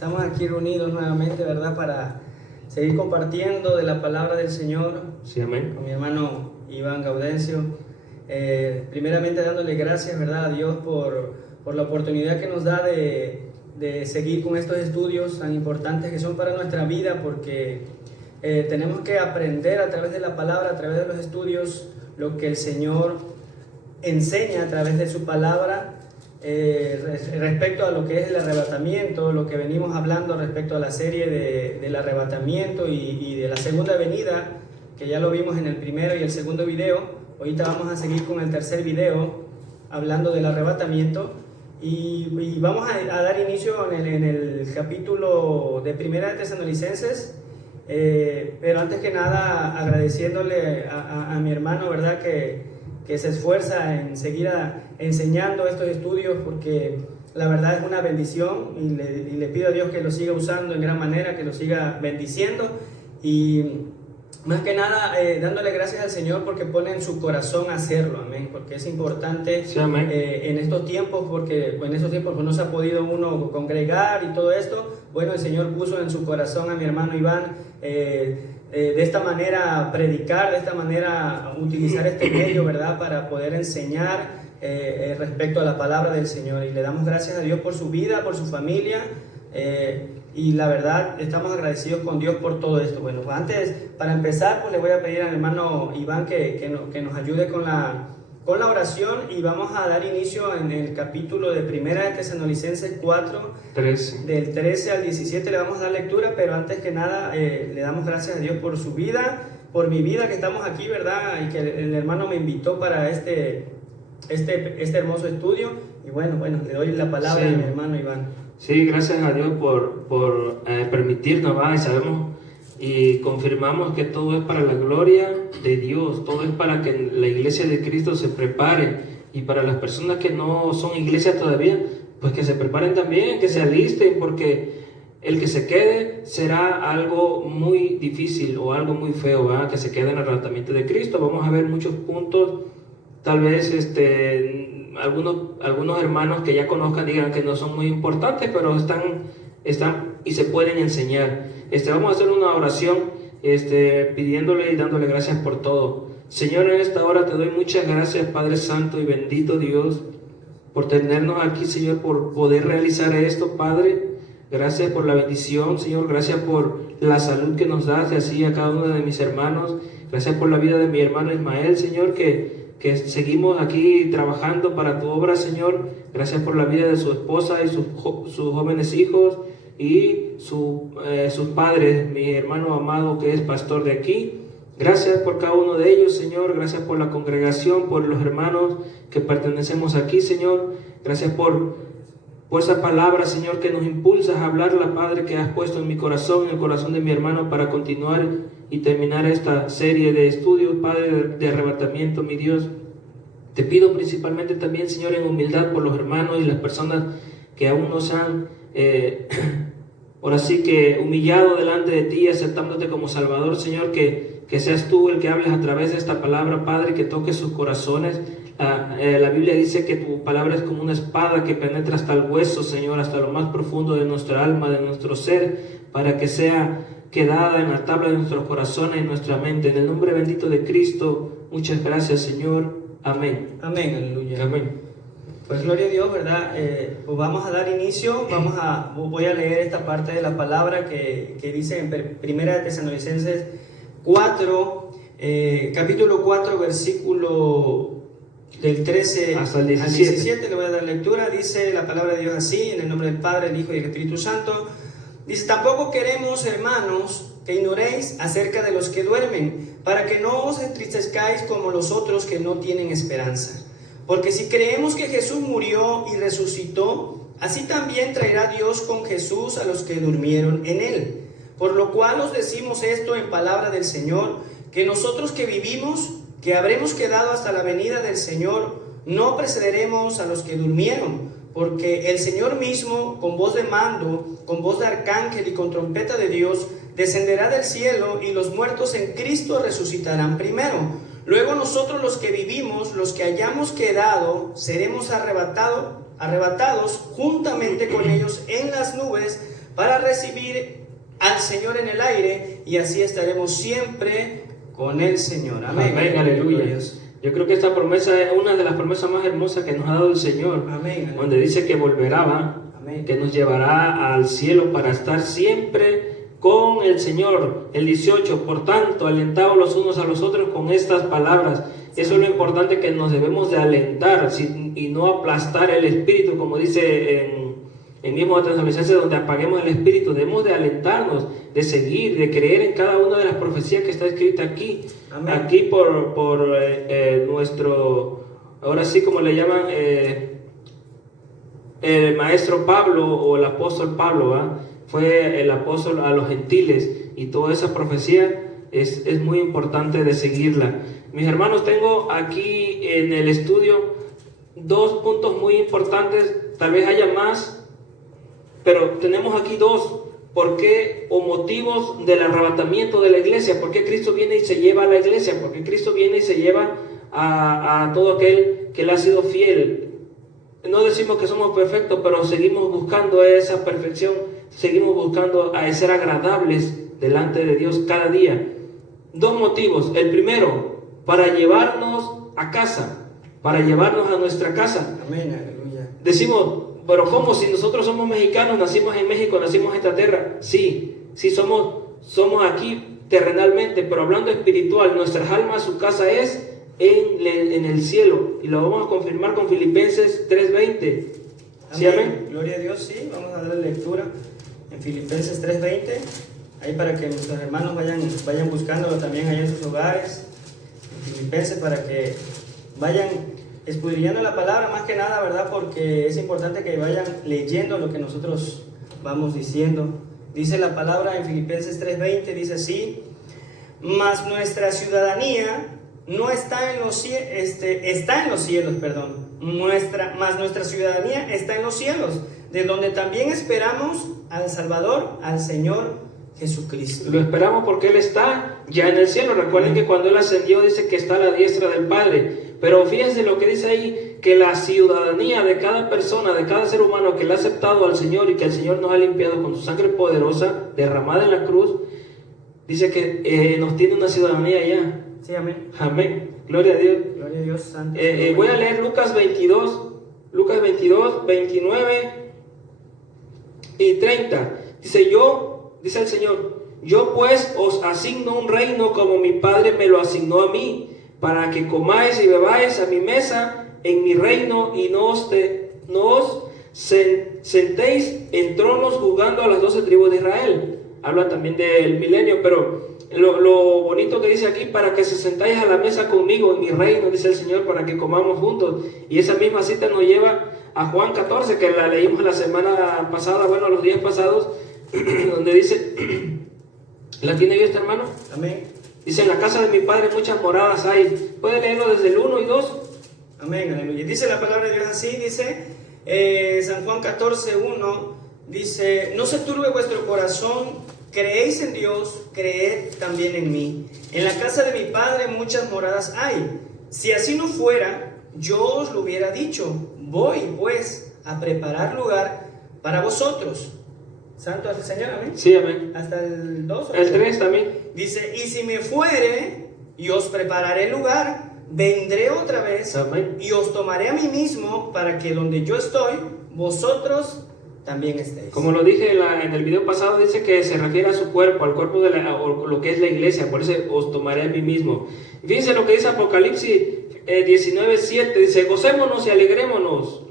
Estamos aquí reunidos nuevamente, ¿verdad? Para seguir compartiendo de la palabra del Señor. Sí, amén. Con mi hermano Iván Gaudencio. Primeramente dándole gracias, ¿verdad? A Dios por la oportunidad que nos da de seguir con estos estudios tan importantes que son para nuestra vida, porque tenemos que aprender a través de la palabra, a través de los estudios, lo que el Señor enseña a través de su palabra. Respecto a lo que es el arrebatamiento, lo que venimos hablando respecto a la serie del arrebatamiento y de la segunda venida, que ya lo vimos en el primero y el segundo video. Ahorita vamos a seguir con el tercer video hablando del arrebatamiento y vamos a dar inicio en el capítulo de Primera de Tesalonicenses, pero antes que nada agradeciéndole a mi hermano, ¿verdad? que se esfuerza en seguir enseñando estos estudios, porque la verdad es una bendición y le pido a Dios que lo siga usando en gran manera, que lo siga bendiciendo y más que nada dándole gracias al Señor porque pone en su corazón hacerlo, amén, porque es importante. Sí, amén. En estos tiempos, porque en estos tiempos no se ha podido uno congregar y todo esto. Bueno, el Señor puso en su corazón a mi hermano Iván de esta manera predicar, de esta manera utilizar este medio, ¿verdad? Para poder enseñar respecto a la palabra del Señor, y le damos gracias a Dios por su vida, por su familia, y la verdad estamos agradecidos con Dios por todo esto. Bueno, pues antes, para empezar, pues le voy a pedir al hermano Iván que nos ayude con la oración, y vamos a dar inicio en el capítulo de Primera de Tesalonicenses 4, 13. del 13 al 17 le vamos a dar lectura, pero antes que nada le damos gracias a Dios por su vida, por mi vida, que estamos aquí, ¿verdad? Y que el hermano me invitó para este hermoso estudio, y bueno, le doy la palabra a mi hermano Iván. Sí, gracias a Dios por permitirnos, ¿va? Y sabemos y confirmamos que todo es para la gloria de Dios, todo es para que la iglesia de Cristo se prepare, y para las personas que no son iglesia todavía, pues que se preparen también, que se alisten, porque el que se quede será algo muy difícil o algo muy feo, ¿va? Que se quede en el arrebatamiento de Cristo. Vamos a ver muchos puntos, tal vez algunos hermanos que ya conozcan digan que no son muy importantes, pero están y se pueden enseñar. Vamos a hacer una oración pidiéndole y dándole gracias por todo. Señor, en esta hora te doy muchas gracias, Padre Santo y bendito Dios, por tenernos aquí, Señor, por poder realizar esto, Padre. Gracias por la bendición, Señor. Gracias por la salud que nos das, y así a cada uno de mis hermanos. Gracias por la vida de mi hermano Ismael, Señor, que seguimos aquí trabajando para tu obra, Señor. Gracias por la vida de su esposa y sus jóvenes hijos y sus padres, mi hermano amado que es pastor de aquí. Gracias por cada uno de ellos, Señor. Gracias por la congregación, por los hermanos que pertenecemos aquí, Señor. Gracias por esa palabra, Señor, que nos impulsas a hablarla, Padre, que has puesto en mi corazón, en el corazón de mi hermano, para continuar y terminar esta serie de estudios, Padre, de arrebatamiento, mi Dios. Te pido principalmente también, Señor, en humildad por los hermanos y las personas que aún no se han ahora sí que humillado delante de ti, aceptándote como Salvador, Señor, que seas tú el que hables a través de esta palabra, Padre, que toques sus corazones. La Biblia dice que tu palabra es como una espada que penetra hasta el hueso, Señor, hasta lo más profundo de nuestra alma, de nuestro ser, para que sea quedada en la tabla de nuestros corazones y nuestra mente. En el nombre bendito de Cristo, muchas gracias, Señor. Amén. Amén, aleluya. Amén. Pues gloria a Dios, ¿verdad? Pues vamos a dar inicio, voy a leer esta parte de la palabra que dice en Primera de Tesalonicenses 4, capítulo 4, versículo del 13 hasta el 17. al 17, le voy a dar lectura. Dice la palabra de Dios así, en el nombre del Padre, el Hijo y el Espíritu Santo. Dice: tampoco queremos, hermanos, que ignoréis acerca de los que duermen, para que no os entristezcáis como los otros que no tienen esperanza. Porque si creemos que Jesús murió y resucitó, así también traerá Dios con Jesús a los que durmieron en él. Por lo cual os decimos esto en palabra del Señor, que nosotros que vivimos, que habremos quedado hasta la venida del Señor, no precederemos a los que durmieron. Porque el Señor mismo, con voz de mando, con voz de arcángel y con trompeta de Dios, descenderá del cielo, y los muertos en Cristo resucitarán primero. Luego nosotros, los que vivimos, los que hayamos quedado, seremos arrebatados arrebatados juntamente con ellos en las nubes para recibir al Señor en el aire, y así estaremos siempre con el Señor. Amén. Amén, aleluya. Yo creo que esta promesa es una de las promesas más hermosas que nos ha dado el Señor. Amén. Donde dice que volverá, ¿va? Amén. Que nos llevará al cielo para estar siempre con el Señor. El 18, por tanto, alentados los unos a los otros con estas palabras. Eso es lo importante, que nos debemos de alentar y no aplastar el espíritu, como dice en mismo Tesalonicenses, donde apaguemos el espíritu. Debemos de alentarnos, de seguir, de creer en cada una de las profecías que está escrita aquí. Amén. Aquí por nuestro, ahora sí como le llaman, el maestro Pablo o el apóstol Pablo, ¿va? Fue el apóstol a los gentiles, y toda esa profecía es muy importante de seguirla. Mis hermanos, tengo aquí en el estudio 2 puntos muy importantes, tal vez haya más, pero tenemos aquí 2. ¿Por qué? O motivos del arrebatamiento de la iglesia. ¿Por qué Cristo viene y se lleva a la iglesia? Porque Cristo viene y se lleva a todo aquel que le ha sido fiel. No decimos que somos perfectos, pero seguimos buscando esa perfección, seguimos buscando a ser agradables delante de Dios cada día. 2 motivos. El primero, para llevarnos a casa, para llevarnos a nuestra casa. Amén, aleluya. Decimos, pero ¿cómo? Si nosotros somos mexicanos, nacimos en México, nacimos en esta tierra. Sí, somos aquí terrenalmente, pero hablando espiritual, nuestra alma, su casa es en el cielo, y lo vamos a confirmar con Filipenses 3:20. ¿Sí, amén? Gloria a Dios, sí. Vamos a darle lectura en Filipenses 3:20, ahí para que nuestros hermanos vayan buscándolo también allá en sus hogares. En Filipenses, para que vayan escudriñando la palabra, más que nada, ¿verdad? Porque es importante que vayan leyendo lo que nosotros vamos diciendo. Dice la palabra en Filipenses 3:20, dice así: mas nuestra ciudadanía no está en los cielos, está en los cielos, perdón. Mas nuestra ciudadanía está en los cielos, de donde también esperamos al Salvador, al Señor Jesucristo. Lo esperamos porque Él está ya en el cielo. Recuerden que cuando Él ascendió dice que está a la diestra del Padre. Pero fíjense lo que dice ahí, que la ciudadanía de cada persona, de cada ser humano que le ha aceptado al Señor y que el Señor nos ha limpiado con su sangre poderosa derramada en la cruz, dice que nos tiene una ciudadanía ya. Sí, amén. Amén. Gloria a Dios. Gloria a Dios, santo. Voy a leer Lucas 22, 29 y 30. Dice el Señor: yo pues os asigno un reino como mi Padre me lo asignó a mí, para que comáis y bebáis a mi mesa en mi reino, y no os sentéis en tronos juzgando a las 12 tribus de Israel. Habla también del milenio, pero lo bonito que dice aquí: para que se sentáis a la mesa conmigo en mi reino, dice el Señor, para que comamos juntos. Y esa misma cita nos lleva a Juan 14, que la leímos la semana pasada, los días pasados, donde dice, ¿la tiene yo este hermano? Amén. Dice: en la casa de mi Padre muchas moradas hay. ¿Puede leerlo desde el 1 y 2? Amén, aleluya. Dice la palabra de Dios así, dice San Juan 14:1, dice: no se turbe vuestro corazón, creéis en Dios, creed también en mí. En la casa de mi Padre muchas moradas hay. Si así no fuera, yo os lo hubiera dicho. Voy pues a preparar lugar para vosotros. Santo es el Señor, amén. Sí, amén. Hasta el 2. El 3 también. Dice: y si me fuere y os prepararé lugar, vendré otra vez, amén, y os tomaré a mí mismo, para que donde yo estoy, vosotros también estéis. Como lo dije en el video pasado, dice que se refiere a su cuerpo, al cuerpo de o lo que es la iglesia. Por eso os tomaré a mí mismo. Fíjense lo que dice Apocalipsis 19:7, dice: gocémonos y alegrémonos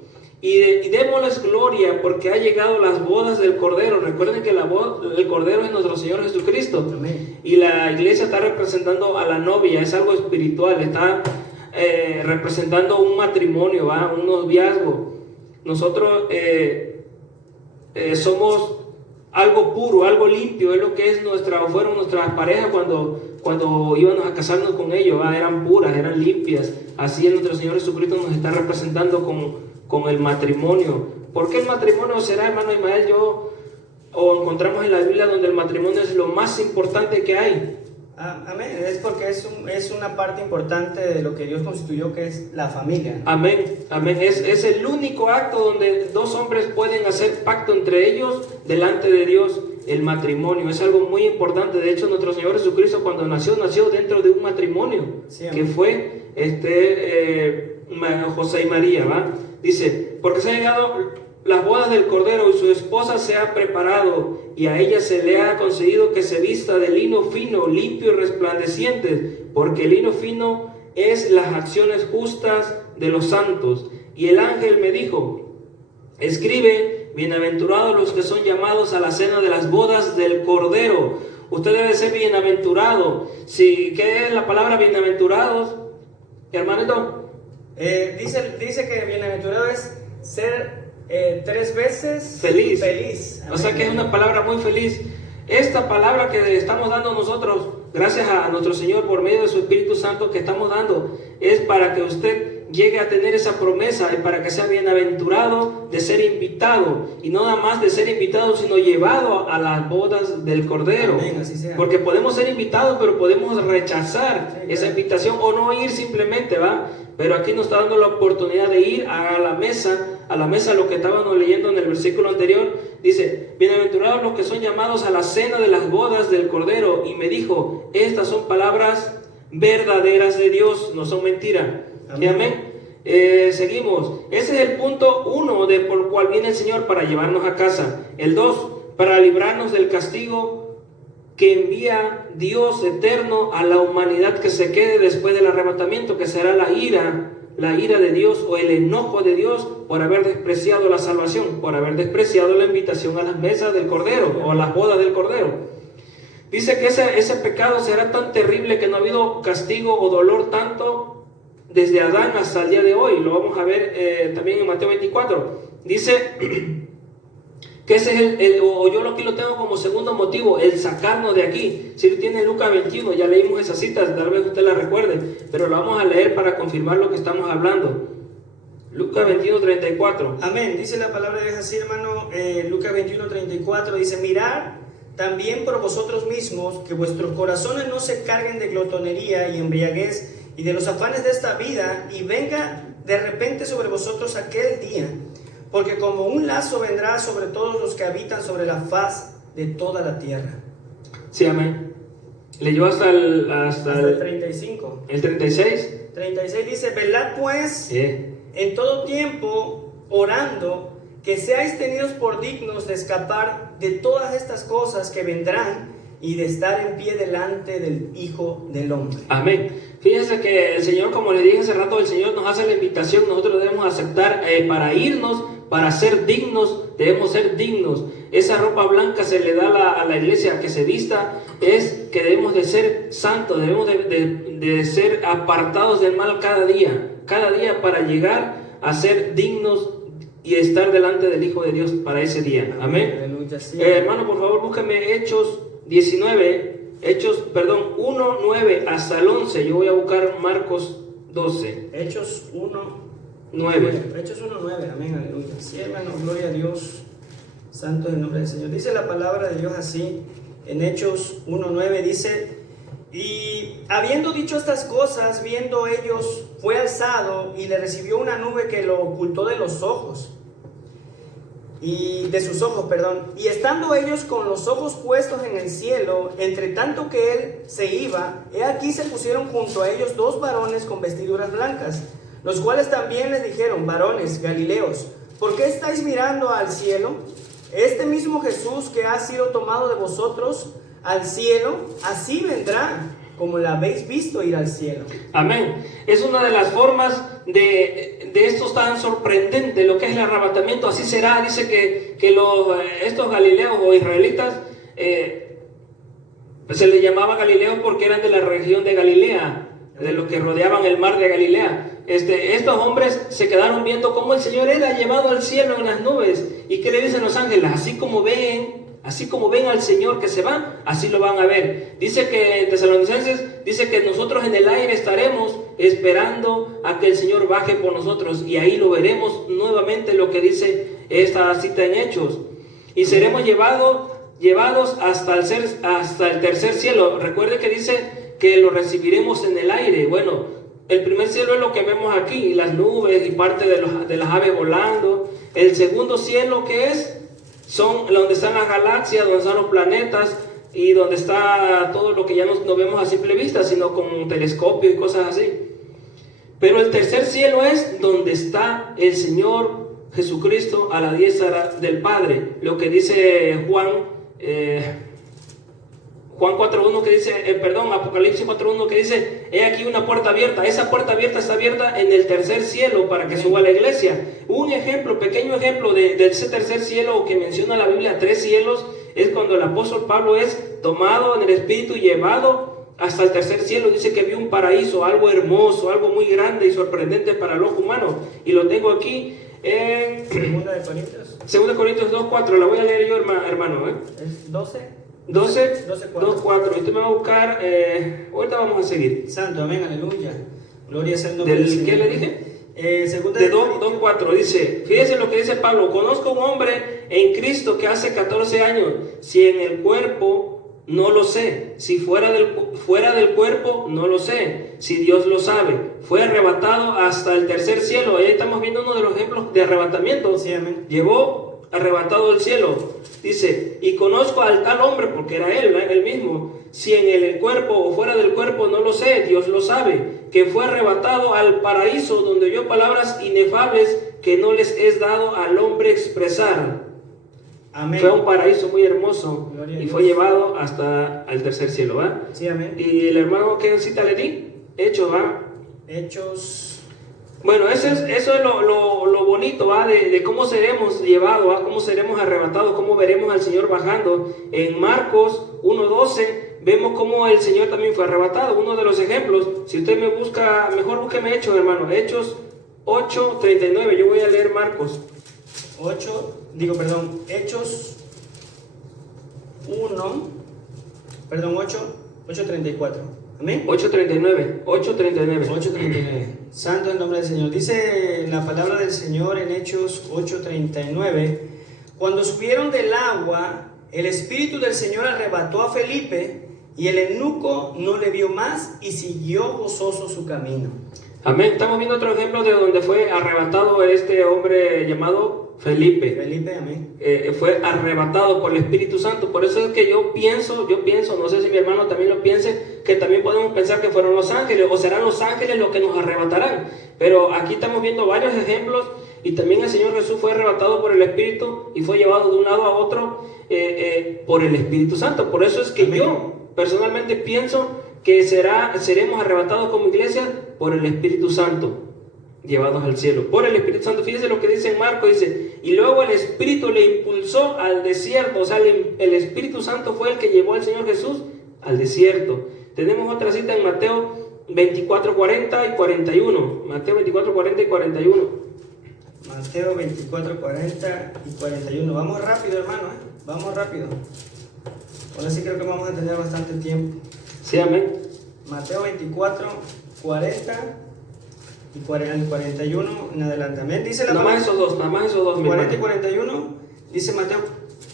y démosles gloria, porque ha llegado las bodas del Cordero. Recuerden que el Cordero es nuestro Señor Jesucristo. Amén. Y la iglesia está representando a la novia, es algo espiritual, está representando un matrimonio, un noviazgo. Nosotros somos algo puro, algo limpio, es lo que es fueron nuestras parejas cuando íbamos a casarnos con ellos, eran puras, eran limpias. Así nuestro Señor Jesucristo nos está representando con el matrimonio. ¿Por qué el matrimonio será, hermano Ismael? O encontramos en la Biblia donde el matrimonio es lo más importante que hay. Amén. Es porque es una parte importante de lo que Dios constituyó, que es la familia. Amén, amén. Es el único acto donde dos hombres pueden hacer pacto entre ellos delante de Dios. El matrimonio es algo muy importante. De hecho, nuestro Señor Jesucristo, cuando nació dentro de un matrimonio, sí, que fue José y María, ¿va? Dice, porque se han llegado las bodas del Cordero y su esposa se ha preparado, y a ella se le ha concedido que se vista de lino fino, limpio y resplandeciente, porque el lino fino es las acciones justas de los santos. Y el ángel me dijo, escribe, bienaventurados los que son llamados a la cena de las bodas del Cordero. Usted debe ser bienaventurado. ¿Qué es la palabra bienaventurados, hermanito? Dice que bienaventurado es ser 3 veces feliz. O sea que es una palabra muy feliz. Esta palabra que estamos dando nosotros, gracias a nuestro Señor por medio de su Espíritu Santo que estamos dando, es para que usted llegue a tener esa promesa, y para que sea bienaventurado de ser invitado, y no nada más de ser invitado, sino llevado a las bodas del Cordero. Amén, así sea. Porque podemos ser invitados, pero podemos rechazar esa invitación o no ir simplemente, ¿va? Pero aquí nos está dando la oportunidad de ir a la mesa, lo que estábamos leyendo en el versículo anterior. Dice, bienaventurados los que son llamados a la cena de las bodas del Cordero. Y me dijo, estas son palabras verdaderas de Dios, no son mentira. Amén. Amén. Seguimos. Ese es el punto 1 por el cual viene el Señor, para llevarnos a casa. El 2, para librarnos del castigo que envía Dios eterno a la humanidad que se quede después del arrebatamiento, que será la ira de Dios, o el enojo de Dios por haber despreciado la salvación, por haber despreciado la invitación a las mesas del Cordero o a las bodas del Cordero. Dice que ese pecado será tan terrible que no ha habido castigo o dolor tanto desde Adán hasta el día de hoy. Lo vamos a ver también en Mateo 24. Dice que ese es yo aquí lo tengo como segundo motivo, el sacarnos de aquí. Si tiene Lucas 21, ya leímos esa cita, tal vez usted la recuerde, pero lo vamos a leer para confirmar lo que estamos hablando. Lucas 21, 34. Amén. Dice la palabra de Dios así, hermano. Lucas 21, 34 dice, mirad también por vosotros mismos, que vuestros corazones no se carguen de glotonería y embriaguez y de los afanes de esta vida, y venga de repente sobre vosotros aquel día, porque como un lazo vendrá sobre todos los que habitan sobre la faz de toda la tierra. Sí, amén. Leyó hasta el 35. ¿El 36? 36 dice, velad pues en todo tiempo, orando, que seáis tenidos por dignos de escapar de todas estas cosas que vendrán, y de estar en pie delante del Hijo del Hombre. Amén. Fíjense que el Señor, como le dije hace rato, el Señor nos hace la invitación, nosotros debemos aceptar para irnos, para ser dignos, debemos ser dignos. Esa ropa blanca se le da a la iglesia que se vista, es que debemos de ser santos, debemos de ser apartados del mal cada día para llegar a ser dignos y estar delante del Hijo de Dios para ese día. Amén. Aleluya, sí. Hermano, por favor, búsqueme Hechos 1, 9 hasta el 11. Yo voy a buscar Marcos 12. Hechos 1, 9. Hechos 1, 9. Amén, aleluya. Sí, hermano, gloria a Dios. Santo es el nombre del Señor. Dice la palabra de Dios así, en Hechos 1, 9, dice, y habiendo dicho estas cosas, viendo ellos, fue alzado y le recibió una nube que lo ocultó de los ojos. Y de sus ojos, perdón. Y estando ellos con los ojos puestos en el cielo, entre tanto que él se iba, he aquí se pusieron junto a ellos 2 varones con vestiduras blancas, los cuales también les dijeron, varones Galileos, ¿por qué estáis mirando al cielo? Este mismo Jesús que ha sido tomado de vosotros al cielo, así vendrá, como la habéis visto ir al cielo. Amén. Es una de las formas de esto tan sorprendente, lo que es el arrebatamiento. Así será. Dice que estos galileos o israelitas se les llamaba galileos porque eran de la región de Galilea, de los que rodeaban el mar de Galilea. Estos hombres se quedaron viendo cómo el Señor era llevado al cielo en las nubes. ¿Y qué le dicen los ángeles? Así como ven al Señor que se va, así lo van a ver. Dice que en Tesalonicenses, dice que nosotros en el aire estaremos esperando a que el Señor baje por nosotros, y ahí lo veremos nuevamente, lo que dice esta cita en Hechos. Y seremos llevados llevados hasta el tercer cielo. Recuerde que dice que lo recibiremos en el aire. Bueno, el primer cielo es lo que vemos aquí, las nubes y parte de las aves volando. El segundo cielo, ¿qué es? Son donde están las galaxias, donde están los planetas y donde está todo lo que ya no vemos a simple vista, sino con telescopio y cosas así. Pero el tercer cielo es donde está el Señor Jesucristo a la diestra del Padre. Lo que dice Juan 4.1 que dice, Apocalipsis 4.1 que dice, he aquí una puerta abierta. Esa puerta abierta está abierta en el tercer cielo para que suba a la iglesia. Un ejemplo, pequeño ejemplo de ese tercer cielo que menciona la Biblia, 3 cielos, es cuando el apóstol Pablo es tomado en el Espíritu y llevado hasta el tercer cielo. Dice que vio un paraíso, algo hermoso, algo muy grande y sorprendente para el ojo humano. Y lo tengo aquí en 2 Corintios 2.4. La voy a leer yo, hermano. ¿Es 12? 2.4. Y usted me va a buscar, ahorita vamos a seguir. Santo, amén, aleluya. Gloria sea el nombre del del Señor. ¿Qué le dije? De 2.4 dice, fíjese lo que dice Pablo: conozco un hombre en Cristo que hace 14 años, si en el cuerpo no lo sé, si fuera del cuerpo no lo sé, si Dios lo sabe, fue arrebatado hasta el tercer cielo. Ahí estamos viendo uno de los ejemplos de arrebatamiento. Sí, amén. Llegó arrebatado del cielo. Dice, y conozco al tal hombre, porque era él mismo, si en el cuerpo o fuera del cuerpo no lo sé, Dios lo sabe, que fue arrebatado al paraíso, donde oyó palabras inefables que no les es dado al hombre expresar. Amén. Fue un paraíso muy hermoso y Dios. fue llevado hasta el tercer cielo, ¿va? Sí, amén. Y el hermano, ¿qué cita le di? Hechos, ¿va? Hechos. Bueno, eso es lo bonito, ¿va? De cómo seremos llevados, ¿va? Cómo seremos arrebatados, cómo veremos al Señor bajando. En Marcos 1.12 vemos cómo el Señor también fue arrebatado. Uno de los ejemplos, si usted me busca, mejor búsqueme Hechos, hermano. Hechos 8.39, yo voy a leer Marcos. Hechos 8.34. Amén. 8.39. Santo el nombre del Señor. Dice la palabra del Señor en Hechos 8.39: cuando subieron del agua, el Espíritu del Señor arrebató a Felipe, y el eunuco no le vio más y siguió gozoso su camino. Amén. Estamos viendo otro ejemplo de donde fue arrebatado este hombre llamado Felipe, amén. fue arrebatado por el Espíritu Santo. Por eso es que yo pienso, no sé si mi hermano también lo piense, que también podemos pensar que fueron los ángeles, o serán los ángeles los que nos arrebatarán. Pero aquí estamos viendo varios ejemplos, y también el Señor Jesús fue arrebatado por el Espíritu y fue llevado de un lado a otro por el Espíritu Santo. Por eso es que amén. Yo personalmente pienso que seremos arrebatados como iglesia por el Espíritu Santo, llevados al cielo por el Espíritu Santo. Fíjese lo que dice en Marcos, dice, y luego el Espíritu le impulsó al desierto. O sea, el Espíritu Santo fue el que llevó al Señor Jesús al desierto. Tenemos otra cita en Mateo 24:40 y 41. Mateo 24:40 y 41. Mateo 24:40 y 41. Vamos rápido, hermano, vamos rápido. Ahora sí creo que vamos a tener bastante tiempo. Sí, amén. Mateo 24:40 y 41 en adelante. Amén. Dice la palabra. Nada más esos dos. 40 y 41. Dice Mateo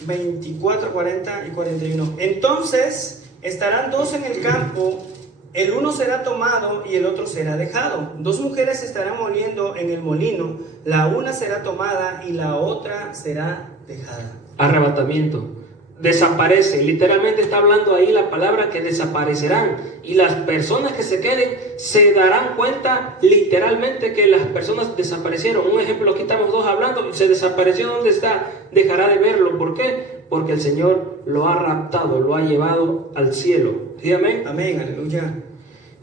24:40 y 41. Entonces estarán dos en el campo, el uno será tomado y el otro será dejado. Dos mujeres estarán moliendo en el molino, la una será tomada y la otra será dejada. Arrebatamiento. Desaparece, literalmente está hablando ahí la palabra que desaparecerán, y las personas que se queden se darán cuenta literalmente que las personas desaparecieron. Un ejemplo, aquí estamos dos hablando, se desapareció, ¿dónde está? Dejará de verlo. ¿Por qué? Porque el Señor lo ha raptado, lo ha llevado al cielo. ¿Sí, amén? Amén, aleluya.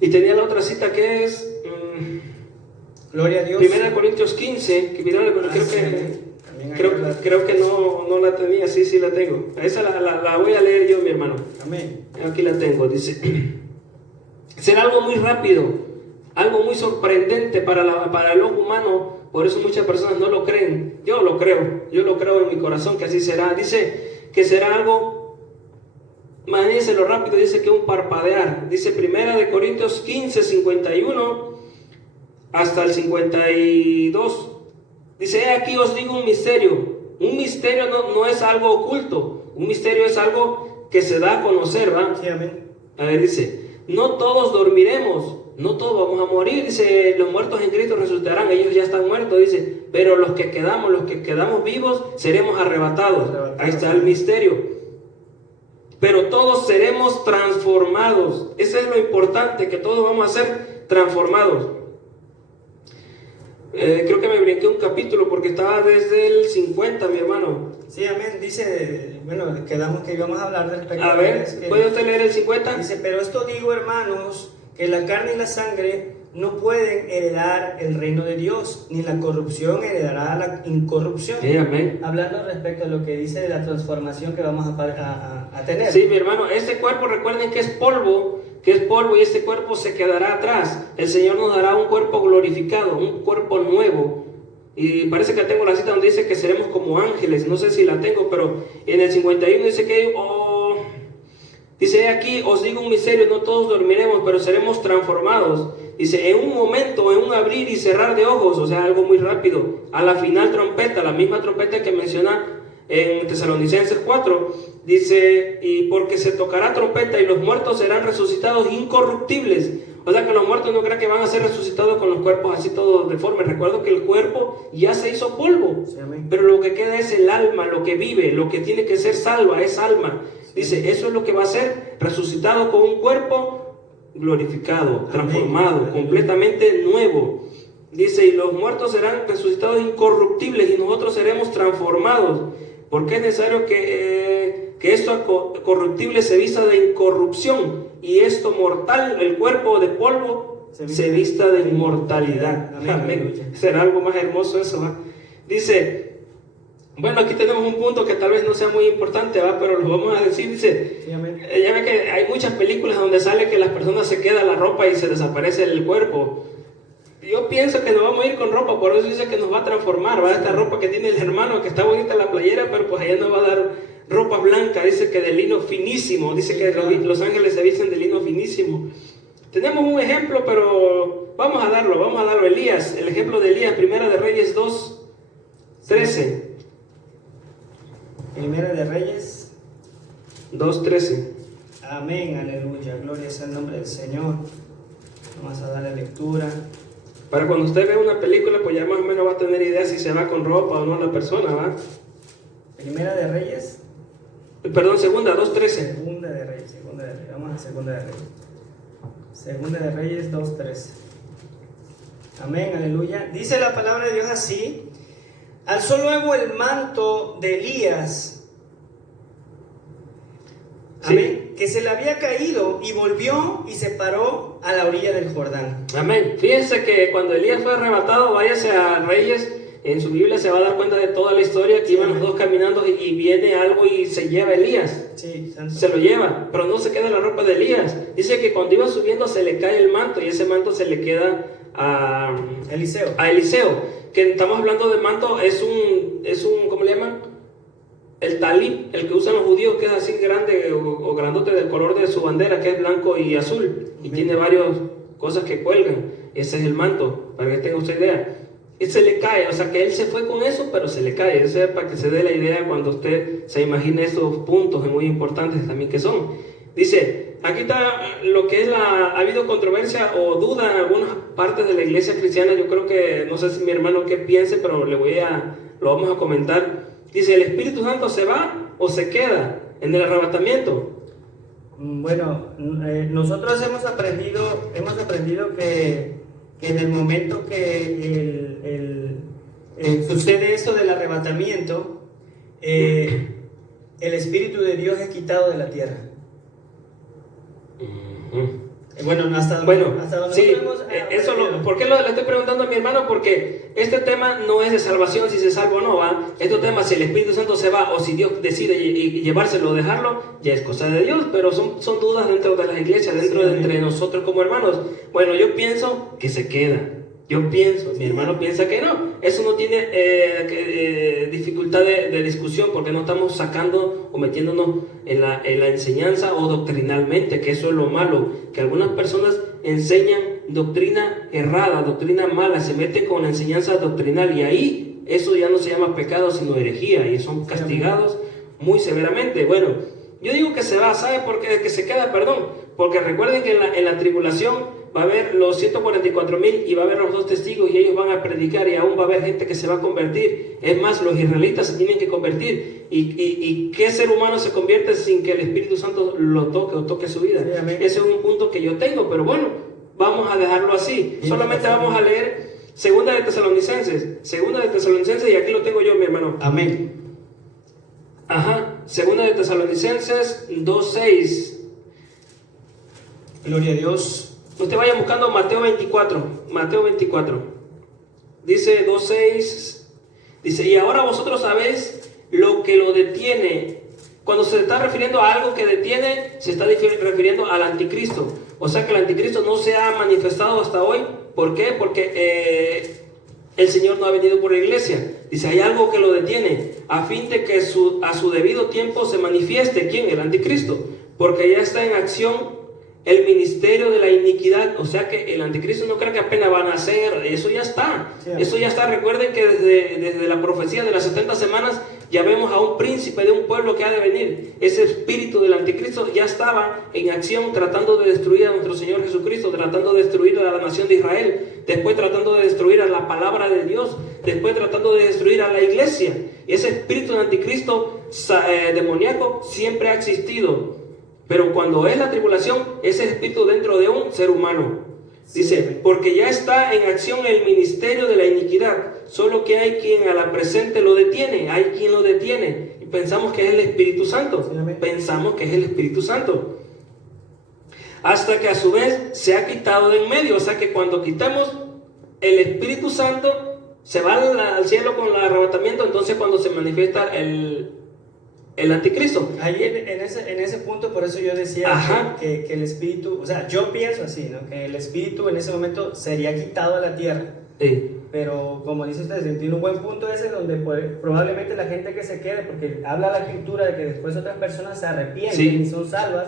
Y tenía la otra cita que es gloria a Dios. 1 Corintios 15, que mirá, creo que no la tenía. Sí la tengo. Esa la voy a leer yo, mi hermano. Amén. Aquí la tengo. Dice, será algo muy rápido, algo muy sorprendente para el ojo humano. Por eso muchas personas no lo creen. Yo lo creo en mi corazón que así será. Dice que será algo, imagínense lo rápido, dice que un parpadear. Dice 1 Corintios 15, 51 hasta el 52. Dice, aquí os digo un misterio. Un misterio no es algo oculto, un misterio es algo que se da a conocer, ¿va? Sí, amén. A ver, dice, no todos dormiremos, no todos vamos a morir, dice, los muertos en Cristo resucitarán, ellos ya están muertos, dice, pero los que quedamos vivos, seremos arrebatados. Ahí está el misterio. Pero todos seremos transformados. Eso es lo importante, que todos vamos a ser transformados. Creo que me brinqué un capítulo porque estaba desde el 50, mi hermano. Sí, amén. Dice, bueno, quedamos que íbamos a hablar del respecto. A ver, ¿puede usted leer el 50? Dice, pero esto digo, hermanos, que la carne y la sangre no pueden heredar el reino de Dios, ni la corrupción heredará la incorrupción. Sí, amén. Hablando respecto a lo que dice de la transformación que vamos a tener. Sí, mi hermano, este cuerpo, recuerden que es polvo y este cuerpo se quedará atrás. El Señor nos dará un cuerpo glorificado, un cuerpo nuevo. Y parece que tengo la cita donde dice que seremos como ángeles, no sé si la tengo, pero en el 51 dice que, dice aquí, os digo un misterio, no todos dormiremos, pero seremos transformados. Dice, en un momento, en un abrir y cerrar de ojos, o sea, algo muy rápido, a la final trompeta, la misma trompeta que menciona en Tesalonicenses 4, dice, y porque se tocará trompeta y los muertos serán resucitados incorruptibles. O sea que los muertos no crean que van a ser resucitados con los cuerpos así todos deformes. Recuerdo que el cuerpo ya se hizo polvo, sí, pero lo que queda es el alma, lo que vive, lo que tiene que ser salva, es alma. Dice, eso es lo que va a ser resucitado con un cuerpo glorificado, transformado, amén, completamente nuevo. Dice, y los muertos serán resucitados incorruptibles y nosotros seremos transformados, porque es necesario que esto corruptible se vista de incorrupción y esto mortal, el cuerpo de polvo, se vista de inmortalidad. Amén. Amén. Será algo más hermoso eso, ¿va? Dice, bueno, aquí tenemos un punto que tal vez no sea muy importante, ¿va? Pero lo vamos a decir. Dice, sí, ya ve que hay muchas películas donde sale que las personas se queda la ropa y se desaparece el cuerpo. Yo pienso que nos vamos a ir con ropa, por eso dice que nos va a transformar, ¿va? Esta ropa que tiene el hermano, que está bonita la playera, pero pues allá nos va a dar ropa blanca, dice que de lino finísimo, dice que los ángeles se visten de lino finísimo. Tenemos un ejemplo, pero vamos a darlo, Elías, el ejemplo de Elías, Primera de Reyes 2:13. Primera de Reyes 2:13. Amén, aleluya, gloria sea el nombre del Señor. Vamos a darle lectura. Para cuando usted ve una película, pues ya más o menos va a tener idea si se va con ropa o no la persona, ¿va? Primera de Reyes. Perdón, segunda, 2:13. Segunda de Reyes. Vamos a Segunda de Reyes. Segunda de Reyes 2:13. Amén, aleluya. Dice la palabra de Dios así: alzó luego el manto de Elías. Amén. Sí. Que se le había caído y volvió y se paró a la orilla del Jordán. Amén. Fíjense que cuando Elías fue arrebatado, váyase a Reyes, en su Biblia se va a dar cuenta de toda la historia, que iban los dos caminando y viene algo y se lleva a Elías. Sí, santo. Se lo lleva, pero no se queda la ropa de Elías. Dice que cuando iba subiendo se le cae el manto y ese manto se le queda a Eliseo. A Eliseo. Que estamos hablando de manto, es un ¿cómo le llaman? El talib, el que usan los judíos, que es así grande o grandote del color de su bandera, que es blanco y azul, y tiene varias cosas que cuelgan. Ese es el manto, para que tenga usted idea. Y se le cae, o sea que él se fue con eso, pero se le cae. Eso es para que se dé la idea cuando usted se imagine estos puntos muy importantes también que son. Dice, aquí está lo que es ha habido controversia o duda en algunas partes de la iglesia cristiana. Yo creo que, no sé si mi hermano qué piense, pero lo vamos a comentar. Dice, ¿el Espíritu Santo se va o se queda en el arrebatamiento? Bueno, nosotros hemos aprendido que en el momento que sucede esto del arrebatamiento, el Espíritu de Dios es quitado de la tierra. Bueno, hasta donde sí, ¿por qué le estoy preguntando a mi hermano? Porque este tema no es de salvación, si se salva o no, ¿va? Este tema, si el Espíritu Santo se va o si Dios decide llevárselo o dejarlo, ya es cosa de Dios, pero son dudas dentro de las iglesias, entre nosotros como hermanos. Bueno, yo pienso que se queda. Mi hermano piensa que no. Eso no tiene dificultad de discusión, porque no estamos sacando o metiéndonos en la enseñanza o doctrinalmente, que eso es lo malo, que algunas personas enseñan doctrina errada, doctrina mala, se meten con la enseñanza doctrinal y ahí eso ya no se llama pecado, sino herejía, y son castigados muy severamente. Bueno, yo digo que se va, ¿sabe por qué? Que se queda, perdón, porque recuerden que en la tribulación va a haber los 144,000 y va a haber los 2 testigos y ellos van a predicar y aún va a haber gente que se va a convertir. Es más, los israelitas se tienen que convertir. ¿Y qué ser humano se convierte sin que el Espíritu Santo lo toque o toque su vida? Sí, ese es un punto que yo tengo, pero bueno, vamos a dejarlo así. Solamente vamos a leer Segunda de Tesalonicenses, y aquí lo tengo yo, mi hermano. Amén. Segunda de Tesalonicenses 2:6. Gloria a Dios. Usted vaya buscando Mateo 24. Dice 2:6. Dice, y ahora vosotros sabéis lo que lo detiene. Cuando se está refiriendo a algo que detiene, se está refiriendo al anticristo. O sea que el anticristo no se ha manifestado hasta hoy. ¿Por qué? Porque el Señor no ha venido por la iglesia. Dice, hay algo que lo detiene, a fin de que a su debido tiempo se manifieste. ¿Quién? El anticristo. Porque ya está en acción el ministerio de la iniquidad. O sea que el anticristo no cree que apenas van a nacer. Eso ya está. Eso ya está. Recuerden que desde la profecía de las 70 semanas ya vemos a un príncipe de un pueblo que ha de venir. Ese espíritu del anticristo ya estaba en acción, tratando de destruir a nuestro Señor Jesucristo, tratando de destruir a la nación de Israel, después tratando de destruir a la palabra de Dios, después tratando de destruir a la iglesia. Y ese espíritu del anticristo demoníaco siempre ha existido. Pero cuando es la tribulación, ese espíritu dentro de un ser humano. Dice, porque ya está en acción el ministerio de la iniquidad, solo que hay quien a la presente lo detiene, hay quien lo detiene. Y pensamos que es el Espíritu Santo. Pensamos que es el Espíritu Santo. Hasta que a su vez se ha quitado de en medio. O sea que cuando quitamos el Espíritu Santo, se va al cielo con el arrebatamiento. Entonces cuando se manifiesta el anticristo. Ahí en ese punto, por eso yo decía que el espíritu, o sea, yo pienso así, ¿no? Que el espíritu en ese momento sería quitado a la tierra. Sí. Pero como dice usted, tiene un buen punto ese donde probablemente la gente que se quede, porque habla la escritura de que después otras personas se arrepienten y son salvas.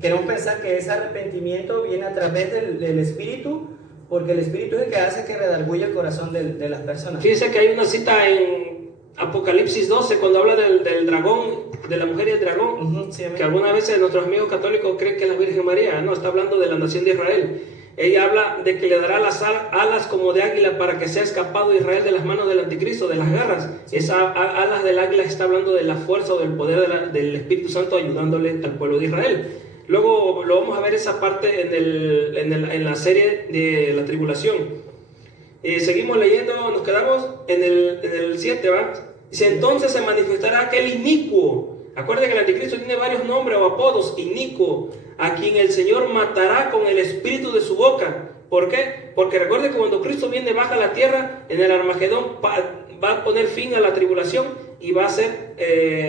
Queremos pensar que ese arrepentimiento viene a través del espíritu, porque el espíritu es el que hace que redarguya el corazón de las personas. Fíjese que hay una cita en Apocalipsis 12, cuando habla del dragón, de la mujer y el dragón, que algunas veces nuestros amigos católicos creen que es la Virgen María. No, está hablando de la nación de Israel. Ella habla de que le dará las alas como de águila para que sea escapado Israel de las manos del anticristo, de las garras. Esas alas del águila está hablando de la fuerza o del poder del Espíritu Santo ayudándole al pueblo de Israel. Luego lo vamos a ver esa parte en la serie de la tribulación. Seguimos leyendo, nos quedamos en el 7, ¿va? Dice, entonces se manifestará aquel inicuo. Acuérdense que el anticristo tiene varios nombres o apodos. Inicuo, a quien el Señor matará con el espíritu de su boca. ¿Por qué? Porque recuerden que cuando Cristo viene baja a la tierra, en el Armagedón va a poner fin a la tribulación y va a ser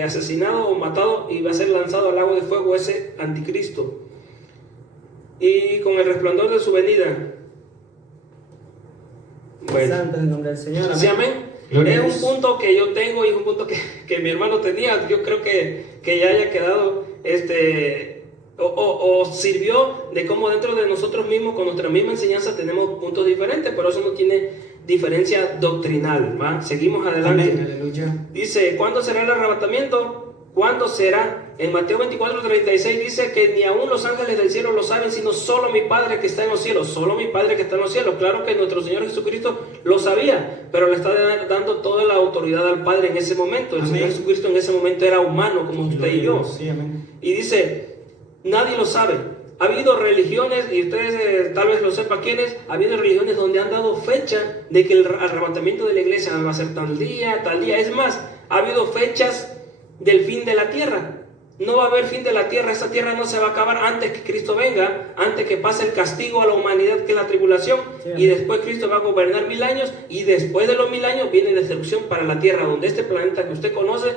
asesinado o matado y va a ser lanzado al lago de fuego ese anticristo. Y con el resplandor de su venida. Bueno. Santo es el nombre del Señor. Sí, amén. Es un punto que yo tengo y es un punto que mi hermano tenía. Yo creo que ya haya quedado o sirvió de cómo dentro de nosotros mismos, con nuestra misma enseñanza, tenemos puntos diferentes, pero eso no tiene diferencia doctrinal, ¿va? Seguimos adelante. Amén, aleluya. Dice, ¿cuándo será el arrebatamiento? ¿Cuándo será? En Mateo 24:36 dice que ni aún los ángeles del cielo lo saben, sino solo mi Padre que está en los cielos. Solo mi Padre que está en los cielos. Claro que nuestro Señor Jesucristo lo sabía, pero le está dando toda la autoridad al Padre en ese momento. El Señor Jesucristo en ese momento era humano como usted y yo. Sí, amén. Y dice, nadie lo sabe. Ha habido religiones, y ustedes tal vez lo sepan quiénes, ha habido religiones donde han dado fecha de que el arrebatamiento de la iglesia va a ser tal día. Es más, ha habido fechas del fin de la tierra. No va a haber fin de la tierra. Esa tierra no se va a acabar antes que Cristo venga, antes que pase el castigo a la humanidad, que es la tribulación. Y después Cristo va a gobernar 1000 años, y después de los 1000 años viene destrucción para la tierra, donde este planeta que usted conoce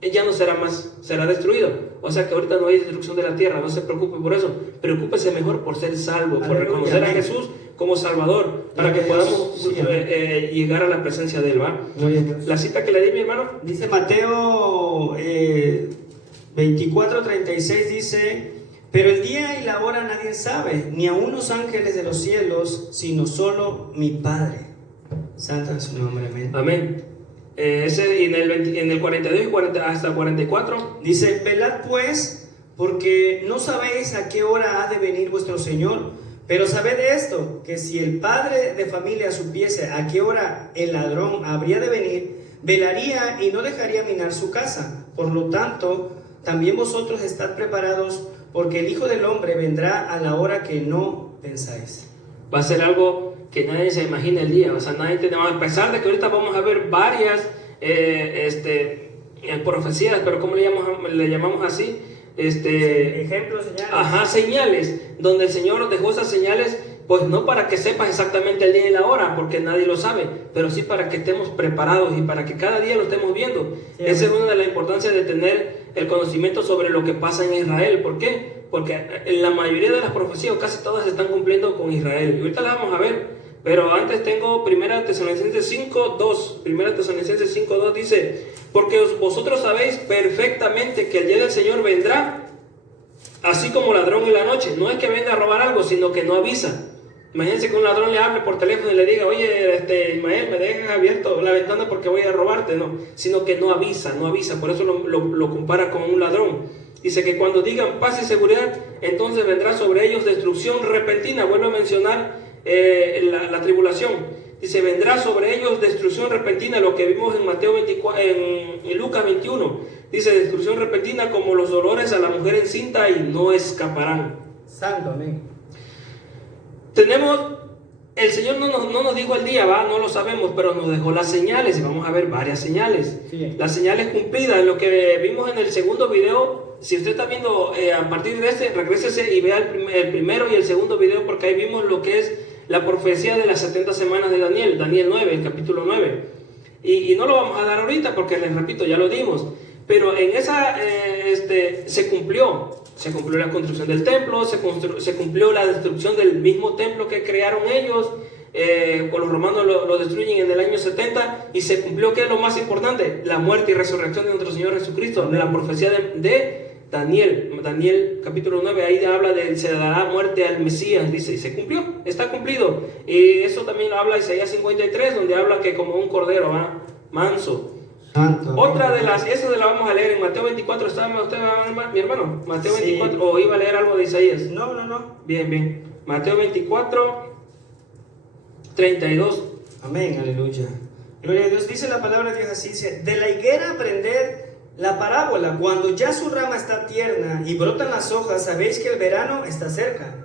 ya no será más, será destruido. O sea que ahorita no hay destrucción de la tierra. No se preocupe por eso. Preocúpese mejor por ser salvo, por reconocer a Jesús como Salvador, para que podamos llegar a la presencia de Él, ¿va? La cita que le di, mi hermano, dice Mateo 24:36, dice, pero el día y la hora nadie sabe, ni aun los ángeles de los cielos, sino solo mi Padre. Santo es su nombre, amén. Amén. Ese, en el 42 y 40, hasta el 44. Dice, velad pues, porque no sabéis a qué hora ha de venir vuestro Señor. Pero sabed esto, que si el padre de familia supiese a qué hora el ladrón habría de venir, velaría y no dejaría minar su casa. Por lo tanto, también vosotros estad preparados, porque el Hijo del Hombre vendrá a la hora que no pensáis. Va a ser algo que nadie se imagina el día. O sea, nadie tenemos, a pesar de que ahorita vamos a ver varias profecías, pero ¿cómo le llamamos así? Ejemplos, señales. Ajá, señales, donde el Señor nos dejó esas señales, pues no para que sepas exactamente el día y la hora, porque nadie lo sabe, pero sí para que estemos preparados y para que cada día lo estemos viendo. Sí, esa es una de las importancias de tener el conocimiento sobre lo que pasa en Israel. ¿Por qué? Porque en la mayoría de las profecías, casi todas se están cumpliendo con Israel. Y ahorita las vamos a ver, pero antes tengo 1 Tesalonicenses 5:2. 1 Tesalonicenses 5:2 dice: porque vosotros sabéis perfectamente que el día del Señor vendrá así como ladrón en la noche. No es que venga a robar algo, sino que no avisa. Imagínense que un ladrón le hable por teléfono y le diga: oye, Ismael, me dejas abierto la ventana porque voy a robarte. No, sino que no avisa. Por eso lo compara con un ladrón. Dice que cuando digan paz y seguridad, entonces vendrá sobre ellos destrucción repentina. Vuelve a mencionar la tribulación. Dice, vendrá sobre ellos destrucción repentina, lo que vimos en Mateo 24, en Lucas 21. Dice, destrucción repentina como los dolores a la mujer encinta, y no escaparán. Santo, amén. El Señor no nos dijo el día, no lo sabemos, pero nos dejó las señales, y vamos a ver varias señales. Sí. Las señales cumplidas, lo que vimos en el segundo video. Si usted está viendo a partir de regrésese y vea el primero y el segundo video, porque ahí vimos lo que es la profecía de las 70 semanas de Daniel 9, el capítulo 9. Y no lo vamos a dar ahorita porque, les repito, ya lo dimos. Pero en esa se cumplió la construcción del templo, se cumplió la destrucción del mismo templo que crearon ellos. Con los romanos lo destruyen en el año 70, y se cumplió, ¿qué es lo más importante? La muerte y resurrección de nuestro Señor Jesucristo. La profecía de Daniel capítulo 9, ahí habla de se dará muerte al Mesías, dice, y se cumplió, está cumplido. Y eso también lo habla Isaías 53, donde habla que como un cordero manso. Santo. Otra de las, esa la vamos a leer en Mateo 24. ¿Estaba usted, mi hermano? Mateo 24, sí. ¿O iba a leer algo de Isaías? No. Bien. Mateo 24, 32. Amén, aleluya. Gloria a Dios. Dice la palabra de Dios así, dice: de la higuera aprended la parábola, cuando ya su rama está tierna y brotan las hojas, sabéis que el verano está cerca.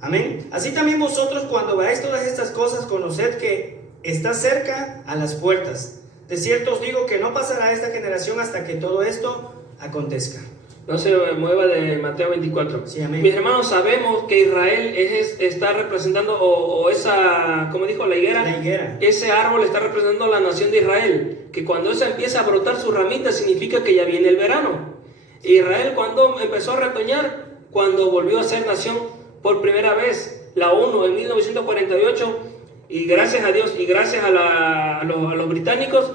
Amén. Así también vosotros, cuando veáis todas estas cosas, conoced que está cerca a las puertas. De cierto os digo que no pasará esta generación hasta que todo esto acontezca. No se mueva de Mateo 24. Sí, amén. Mis hermanos, sabemos que Israel está representando, o esa, como dijo la higuera, ese árbol está representando la nación de Israel. Que cuando esa empieza a brotar sus ramitas, significa que ya viene el verano. Israel, cuando empezó a retoñar, cuando volvió a ser nación por primera vez, la ONU en 1948, y gracias a Dios y gracias a los británicos,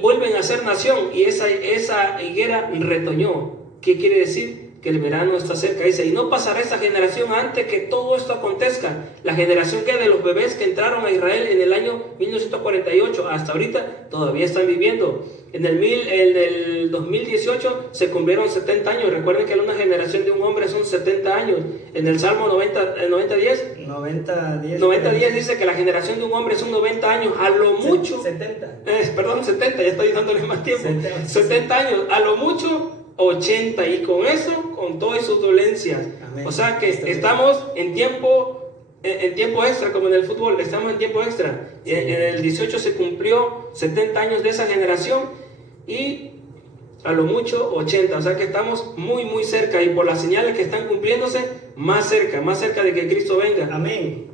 vuelven a ser nación, y esa higuera retoñó. ¿Qué quiere decir? Que el verano está cerca. Dice, y no pasará esa generación antes que todo esto acontezca. La generación que de los bebés que entraron a Israel en el año 1948 hasta ahorita todavía están viviendo. En el 2018 se cumplieron 70 años. Recuerden que una generación de un hombre son 70 años. En el Salmo 90:10 dice que la generación de un hombre son 90 años. A lo mucho 70. 70, ya estoy dándole más tiempo. 70 años, a lo mucho 80, y con eso, con todas sus dolencias. Amén. O sea que estamos en tiempo extra, como en el fútbol, estamos en tiempo extra. Sí. En el 18 se cumplió 70 años de esa generación, y a lo mucho 80, o sea que estamos muy muy cerca, y por las señales que están cumpliéndose, más cerca de que Cristo venga. Amén.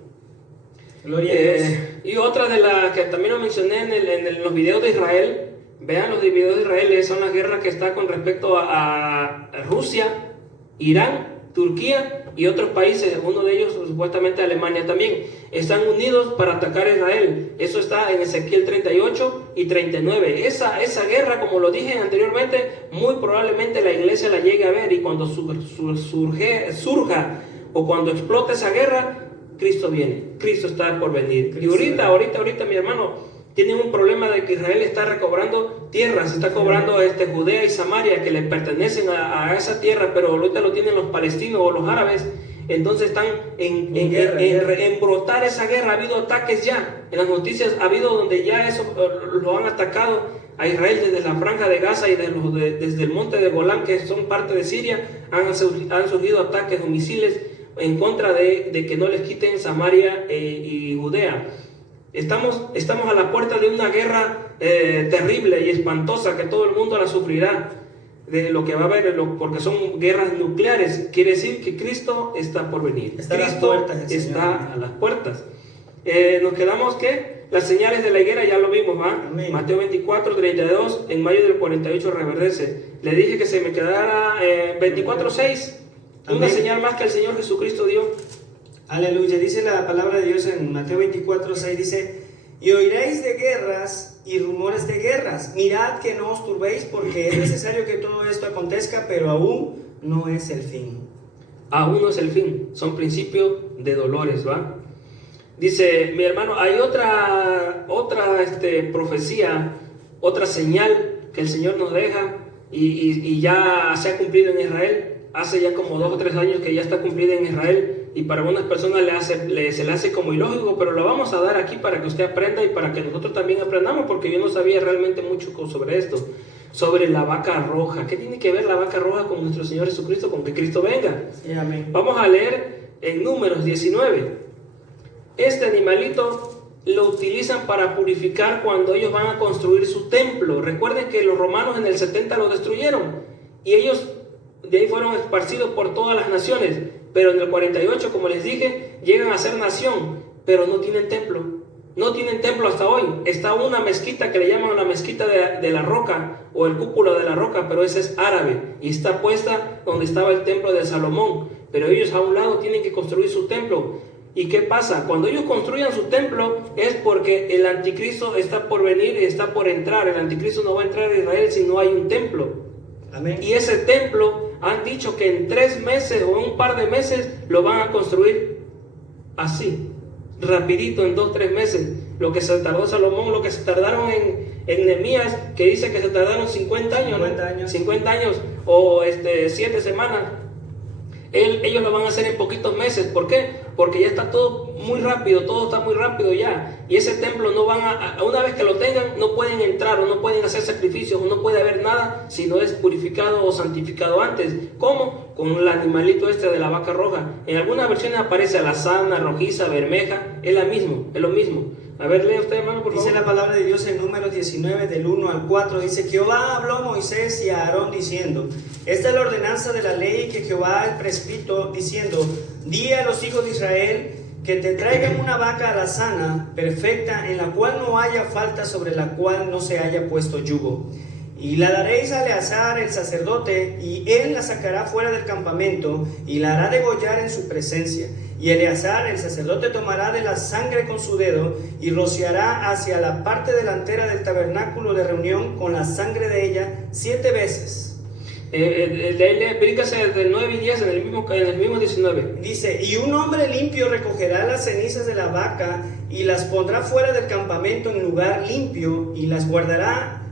Gloria a Dios. Y otra de las que también lo mencioné en los videos de Israel. Vean los videos de Israel, son las guerras que está con respecto a Rusia, Irán, Turquía y otros países. Uno de ellos supuestamente Alemania también. Están unidos para atacar a Israel. Eso está en Ezequiel 38 y 39. Esa guerra, como lo dije anteriormente, muy probablemente la iglesia la llegue a ver, y cuando surja o cuando explote esa guerra, Cristo viene. Cristo está por venir. Y ahorita mi hermano, tienen un problema de que Israel está recobrando tierras, está cobrando Judea y Samaria que le pertenecen a esa tierra, pero ahorita lo tienen los palestinos o los árabes. Entonces están en brotar esa guerra. Ha habido ataques ya, en las noticias ha habido donde ya eso lo han atacado a Israel desde la franja de Gaza y desde el monte de Golán, que son parte de Siria. Han surgido ataques o misiles en contra de que no les quiten Samaria y Judea. Estamos a la puerta de una guerra terrible y espantosa que todo el mundo la sufrirá, de lo que va a haber, porque son guerras nucleares. Quiere decir que Cristo está por venir. Cristo está a las puertas. Nos quedamos que las señales de la higuera ya lo vimos, ¿va? Amén. Mateo 24, 32, en mayo del 48 reverdece. Le dije que se me quedara 24, 6, una señal más que el Señor Jesucristo dio. Aleluya. Dice la palabra de Dios en Mateo 24, 6, dice: y oiréis de guerras y rumores de guerras. Mirad que no os turbéis, porque es necesario que todo esto acontezca, pero aún no es el fin. Aún no es el fin, son principios de dolores, ¿va? Dice mi hermano, hay otra profecía, otra señal que el Señor nos deja y ya se ha cumplido en Israel. Hace ya como 2 o 3 años que ya está cumplida en Israel, y para algunas personas se le hace como ilógico, pero lo vamos a dar aquí para que usted aprenda y para que nosotros también aprendamos, porque yo no sabía realmente mucho sobre esto, sobre la vaca roja. ¿Qué tiene que ver la vaca roja con nuestro Señor Jesucristo, con que Cristo venga? Sí, amén. Vamos a leer en Números 19. Este animalito lo utilizan para purificar cuando ellos van a construir su templo. Recuerden que los romanos en el 70 lo destruyeron y ellos de ahí fueron esparcidos por todas las naciones, pero en el 48, como les dije, llegan a ser nación, pero no tienen templo. No tienen templo hasta hoy. Está una mezquita que le llaman la mezquita de la roca o el cúpulo de la roca, pero esa es árabe y está puesta donde estaba el templo de Salomón. Pero ellos a un lado tienen que construir su templo. ¿Y qué pasa? Cuando ellos construyan su templo es porque el anticristo está por venir y está por entrar. El anticristo no va a entrar a Israel si no hay un templo. Amén. Y ese templo han dicho que en 3 meses o en un par de meses lo van a construir así, rapidito, en 2-3 meses. Lo que se tardó Salomón, lo que se tardaron en Nehemías, que dice que se tardaron 50 años, 50 años o 7 semanas. Ellos lo van a hacer en poquitos meses. ¿Por qué? Porque ya está todo muy rápido, todo está muy rápido ya. Y ese templo no van una vez que lo tengan, no pueden entrar o no pueden hacer sacrificios o no puede haber nada si no es purificado o santificado antes. ¿Cómo? Con el animalito de la vaca roja. En algunas versiones aparece alazana, rojiza, bermeja. Es lo mismo. A ver, lee usted, hermano, por favor. Dice la palabra de Dios en Números 19, del 1 al 4. Dice: Jehová habló a Moisés y a Aarón diciendo: esta es la ordenanza de la ley que Jehová ha prescrito, diciendo: di a los hijos de Israel que te traigan una vaca alazana, perfecta, en la cual no haya falta, sobre la cual no se haya puesto yugo. Y la daréis a Eleazar el sacerdote, y él la sacará fuera del campamento, y la hará degollar en su presencia. Y Eleazar el sacerdote tomará de la sangre con su dedo, y rociará hacia la parte delantera del tabernáculo de reunión con la sangre de ella 7 veces. Bríncase del 9 y 10 en el mismo 19. Dice: y un hombre limpio recogerá las cenizas de la vaca y las pondrá fuera del campamento en lugar limpio, y las guardará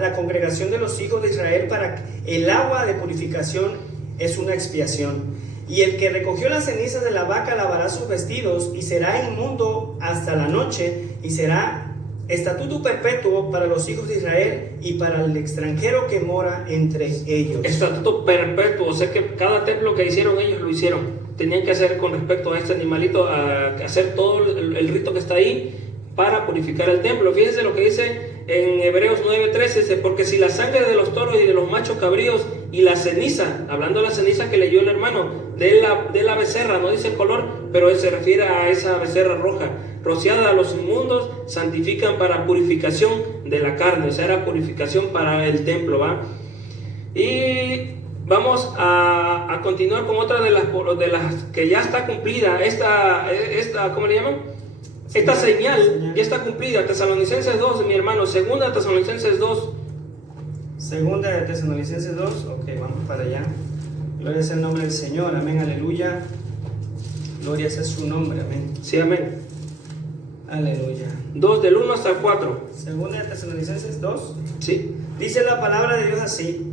la congregación de los hijos de Israel, para el agua de purificación es una expiación. Y el que recogió las cenizas de la vaca lavará sus vestidos y será inmundo hasta la noche, y será estatuto perpetuo para los hijos de Israel y para el extranjero que mora entre ellos. Estatuto perpetuo, o sea que cada templo que hicieron ellos lo hicieron. Tenían que hacer con respecto a este animalito, hacer todo el rito que está ahí para purificar el templo. Fíjense lo que dice en Hebreos 9:13, dice: porque si la sangre de los toros y de los machos cabríos y la ceniza, hablando de la ceniza que leyó el hermano, de la becerra, no dice el color, pero él se refiere a esa becerra roja, rociada a los inmundos, santifican para purificación de la carne. O sea, era purificación para el templo, ¿va? Y vamos a continuar con otra de las que ya está cumplida, esta ¿cómo le llaman? Esta señal ya está cumplida. Tesalonicenses 2, mi hermano, segunda Tesalonicenses 2. Segunda de Tesalonicenses 2, ok, vamos para allá. Gloria sea el nombre del Señor, amén, aleluya. Gloria sea su nombre, amén. Sí, amén. Aleluya. 2 del 1 hasta el 4. Segunda de Tesalonicenses 2. Sí. Dice la palabra de Dios así: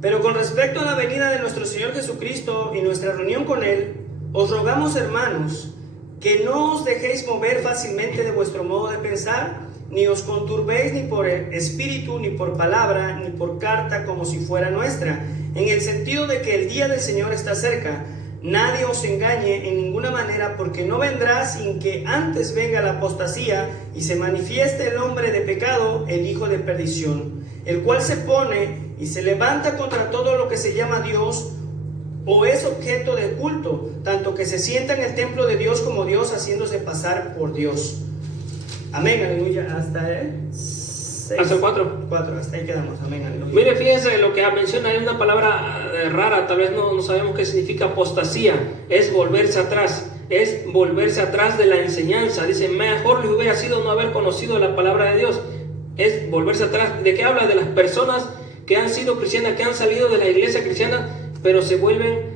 pero con respecto a la venida de nuestro Señor Jesucristo y nuestra reunión con Él, os rogamos, hermanos, que no os dejéis mover fácilmente de vuestro modo de pensar, ni os conturbéis ni por espíritu, ni por palabra, ni por carta como si fuera nuestra, en el sentido de que el día del Señor está cerca. Nadie os engañe en ninguna manera, porque no vendrá sin que antes venga la apostasía y se manifieste el hombre de pecado, el hijo de perdición, el cual se pone y se levanta contra todo lo que se llama Dios o es objeto de culto, tanto que se sienta en el templo de Dios como Dios, haciéndose pasar por Dios. Amén, aleluya. Hasta el 6. Hasta el 4. 4, hasta ahí quedamos. Amén, aleluya. Mire, fíjense lo que menciona, hay una palabra rara, tal vez no sabemos qué significa apostasía. Es volverse atrás, es volverse atrás de la enseñanza. Dice, mejor les hubiera sido no haber conocido la palabra de Dios. Es volverse atrás. ¿De qué habla? De las personas que han sido cristianas, que han salido de la iglesia cristiana, pero se vuelven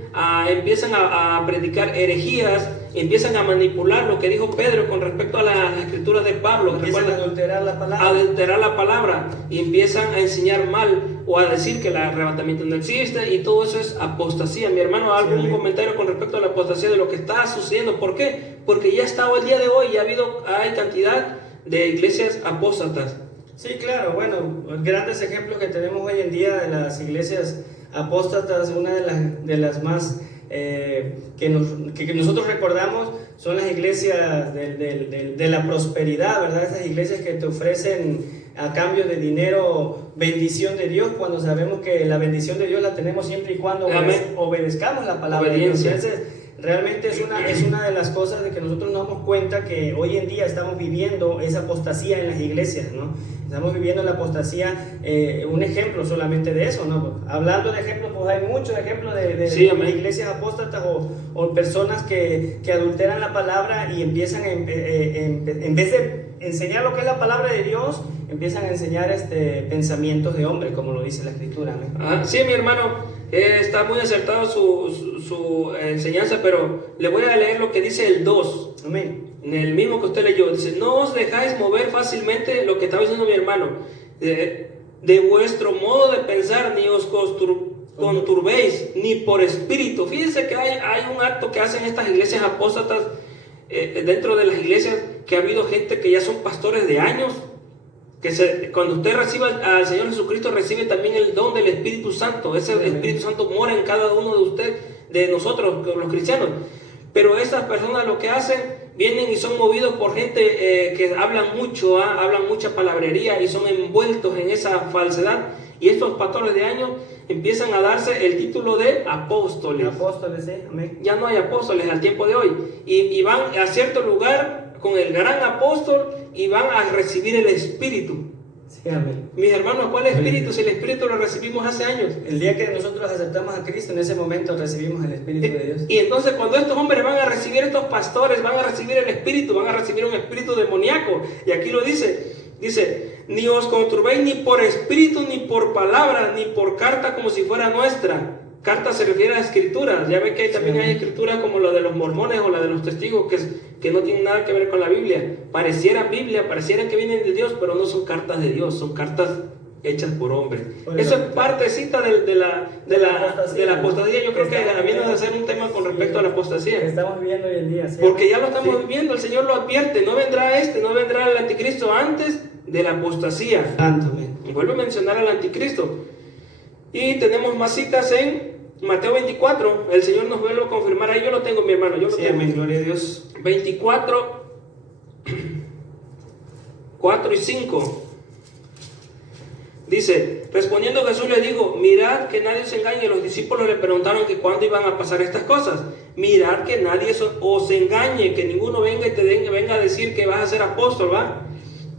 empiezan a predicar herejías, empiezan a manipular lo que dijo Pedro con respecto a las escrituras de Pablo. Empiezan a adulterar la palabra. Adulterar la palabra y empiezan a enseñar mal o a decir que el arrebatamiento no existe, y todo eso es apostasía. Mi hermano, ¿algún comentario con respecto a la apostasía, de lo que está sucediendo? ¿Por qué? Porque ya está el día de hoy, ya hay cantidad de iglesias apóstatas. Sí, claro, bueno, grandes ejemplos que tenemos hoy en día de las iglesias apóstatas. Una de las más que nosotros recordamos son las iglesias de la prosperidad, ¿verdad? Esas iglesias que te ofrecen a cambio de dinero bendición de Dios, cuando sabemos que la bendición de Dios la tenemos siempre y cuando obedezcamos la palabra de Dios. Entonces, realmente es una de las cosas de que nosotros nos damos cuenta que hoy en día estamos viviendo esa apostasía en las iglesias, ¿no? Estamos viviendo la apostasía, un ejemplo solamente de eso, ¿no? Hablando de ejemplos, pues hay muchos ejemplos de iglesias apóstatas o personas que adulteran la palabra y empiezan, en vez de enseñar lo que es la palabra de Dios, empiezan a enseñar pensamientos de hombre, como lo dice la Escritura, ¿no? Sí, mi hermano, está muy acertado su enseñanza, pero le voy a leer lo que dice el 2. Amén. En el mismo que usted leyó, dice: no os dejáis mover fácilmente, lo que estaba diciendo mi hermano, de vuestro modo de pensar, ni os conturbéis, ni por espíritu. Fíjense que hay un acto que hacen estas iglesias apóstatas, dentro de las iglesias, que ha habido gente que ya son pastores de años, cuando usted reciba al Señor Jesucristo, recibe también el don del Espíritu Santo. Ese Espíritu Santo mora en cada uno de ustedes, de nosotros, los cristianos. Pero estas personas lo que hacen, vienen y son movidos por gente que hablan mucho, hablan mucha palabrería y son envueltos en esa falsedad. Y estos pastores de años empiezan a darse el título de apóstoles. Apóstoles, sí, amén. Ya no hay apóstoles al tiempo de hoy. Y van a cierto lugar con el gran apóstol y van a recibir el Espíritu. Sí, amén. Mis hermanos, ¿cuál Espíritu? Si el Espíritu lo recibimos hace años. El día que nosotros aceptamos a Cristo, en ese momento recibimos el Espíritu de Dios. Y entonces cuando estos hombres van a recibir, estos pastores van a recibir el Espíritu, van a recibir un espíritu demoníaco. Y aquí lo dice, ni os conturbéis ni por espíritu, ni por palabra, ni por carta como si fuera nuestra. Carta se refiere a escrituras. Ya ven que también hay escrituras como la de los mormones o la de los testigos que no tienen nada que ver con la Biblia. Parecieran Biblia, parecieran que vienen de Dios, pero no son cartas de Dios, son cartas hechas por hombres. Eso es partecita de la apostasía. Yo creo que viene a hacer un tema con respecto a la apostasía. Que estamos viviendo hoy en día. ¿Sí? Porque ya lo estamos viviendo, el Señor lo advierte. No vendrá el anticristo antes de la apostasía. Vuelvo a mencionar al anticristo. Y tenemos más citas en Mateo 24. El Señor nos vuelve a confirmar. Ahí yo lo tengo, mi hermano. Yo lo tengo. Amén, gloria a Dios. 24, 4 y 5. Dice: respondiendo Jesús les dijo: mirad que nadie os engañe. Los discípulos le preguntaron que cuándo iban a pasar estas cosas. Mirad que nadie os engañe, que ninguno venga y venga a decir que vas a ser apóstol, ¿va?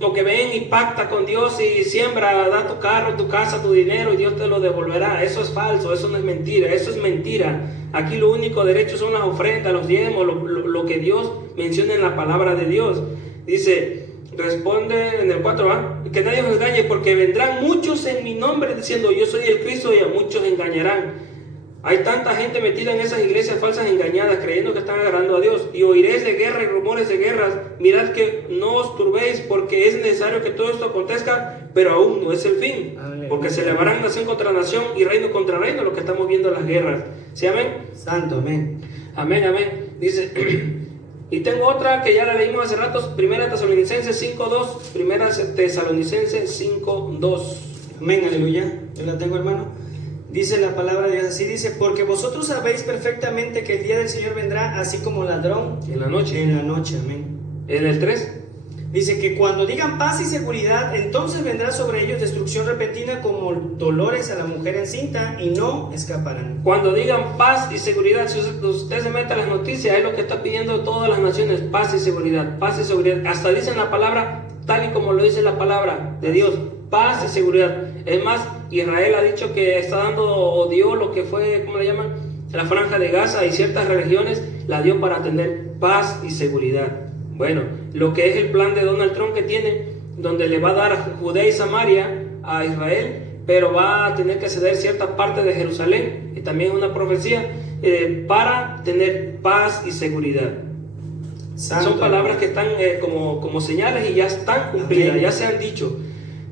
O que ven y pacta con Dios y siembra, da tu carro, tu casa, tu dinero y Dios te lo devolverá. Eso es falso, eso no es mentira, eso es mentira. Aquí lo único derecho son las ofrendas, los diezmos, lo que Dios menciona en la palabra de Dios. Dice, responde en el 4, que nadie os engañe, porque vendrán muchos en mi nombre diciendo yo soy el Cristo, y a muchos engañarán. Hay tanta gente metida en esas iglesias falsas engañadas, creyendo que están agradando a Dios. Y oiréis de guerra y rumores de guerras. Mirad que no os turbéis, porque es necesario que todo esto acontezca, pero aún no es el fin. Porque se levantarán nación contra nación y reino contra reino, lo que estamos viendo en las guerras. ¿Sí, amén? Santo, amén. Amén, amén. Dice, y tengo otra que ya la leímos hace rato, 1 Tesalonicenses 5.2. 1 Tesalonicenses 5.2. Amén, aleluya. Yo la tengo, hermano. Dice la palabra de Dios así, dice, porque vosotros sabéis perfectamente que el día del Señor vendrá así como ladrón en la noche. En la noche, amén. En el 3. Dice que cuando digan paz y seguridad, entonces vendrá sobre ellos destrucción repentina como dolores a la mujer encinta y no escaparán. Cuando digan paz y seguridad, si usted se mete a las noticias, es lo que está pidiendo todas las naciones, paz y seguridad, paz y seguridad. Hasta dicen la palabra tal y como lo dice la palabra de Dios, paz y seguridad. Es más, Israel ha dicho que está dando, dio lo que fue, ¿cómo le llaman? La franja de Gaza, y ciertas religiones la dio para tener paz y seguridad. Bueno, lo que es el plan de Donald Trump que tiene, donde le va a dar Judea y Samaria a Israel, pero va a tener que ceder cierta parte de Jerusalén, y también es una profecía, para tener paz y seguridad. Santo. Son palabras que están como señales y ya están cumplidas, ya se han dicho.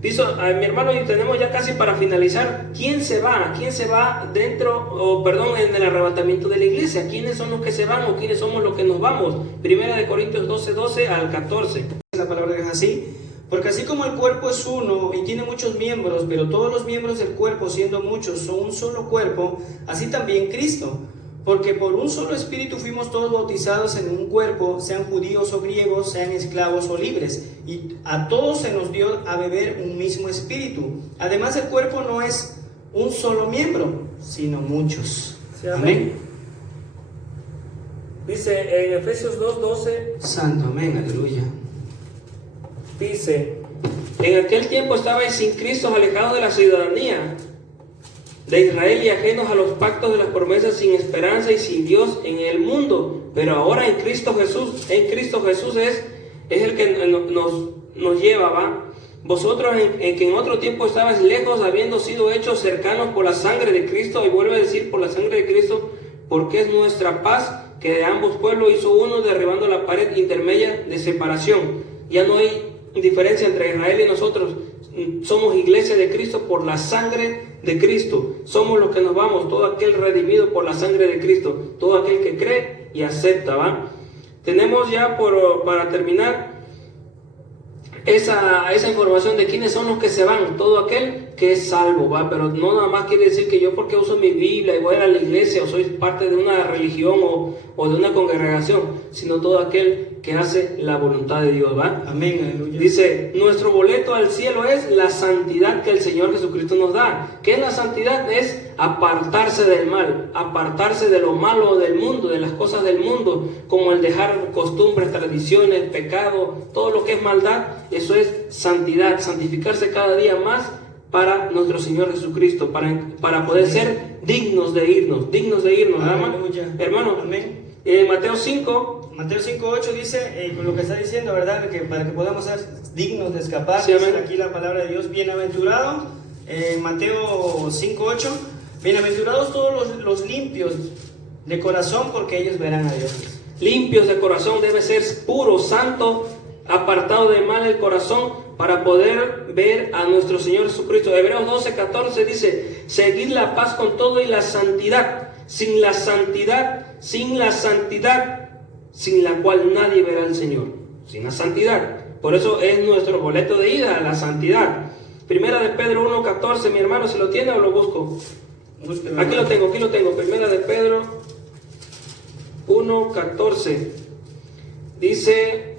Dice, mi hermano, y tenemos ya casi para finalizar. ¿Quién se va? ¿Quién se va en el arrebatamiento de la iglesia? ¿Quiénes son los que se van o quiénes somos los que nos vamos? 1 Corintios 12 al 14. La palabra es así, porque así como el cuerpo es uno y tiene muchos miembros, pero todos los miembros del cuerpo, siendo muchos, son un solo cuerpo, así también Cristo. Porque por un solo espíritu fuimos todos bautizados en un cuerpo, sean judíos o griegos, sean esclavos o libres, y a todos se nos dio a beber un mismo espíritu. Además, el cuerpo no es un solo miembro, sino muchos. Sí, amén. Dice en Efesios 2:12. Santo, amén, aleluya. Dice, en aquel tiempo estabais sin Cristo, alejados de la ciudadanía de Israel y ajenos a los pactos de las promesas, sin esperanza y sin Dios en el mundo. Pero ahora en Cristo Jesús es el que nos lleva, ¿va? Vosotros en que en otro tiempo estabais lejos, habiendo sido hechos cercanos por la sangre de Cristo, y vuelve a decir por la sangre de Cristo, porque es nuestra paz, que de ambos pueblos hizo uno, derribando la pared intermedia de separación. Ya no hay diferencia entre Israel y nosotros. Somos iglesia de Cristo por la sangre de Cristo. Somos los que nos vamos, todo aquel redimido por la sangre de Cristo, todo aquel que cree y acepta, ¿va? Tenemos ya para terminar esa información de quiénes son los que se van, todo aquel que es salvo, ¿va? Pero no nada más quiere decir que yo, porque uso mi Biblia y voy a la iglesia o soy parte de una religión o de una congregación, sino todo aquel que hace la voluntad de Dios, ¿va? Amén, aleluya. Dice, nuestro boleto al cielo es la santidad que el Señor Jesucristo nos da. ¿Qué es la santidad? Es apartarse del mal, apartarse de lo malo del mundo, de las cosas del mundo, como el dejar costumbres, tradiciones, pecado, todo lo que es maldad. Eso es santidad, santificarse cada día más para nuestro Señor Jesucristo, para poder ser dignos de irnos, hermano. Amén. Mateo 5. Mateo 5:8 dice, con lo que está diciendo, ¿verdad? Que para que podamos ser dignos de escapar, sí, dice aquí la palabra de Dios, bienaventurado, Mateo 5:8, bienaventurados todos los limpios de corazón, porque ellos verán a Dios. Limpios de corazón, debe ser puro, santo, apartado de mal el corazón, para poder ver a nuestro Señor Jesucristo. Hebreos 12:14 dice, seguid la paz con todo y la santidad, sin la santidad, sin la cual nadie verá al Señor. Sin la santidad. Por eso es nuestro boleto de ida, la santidad. Primera de Pedro 1:14, mi hermano, si lo tiene o lo busco. Búsquelo. Aquí lo tengo. Primera de Pedro 1:14. Dice,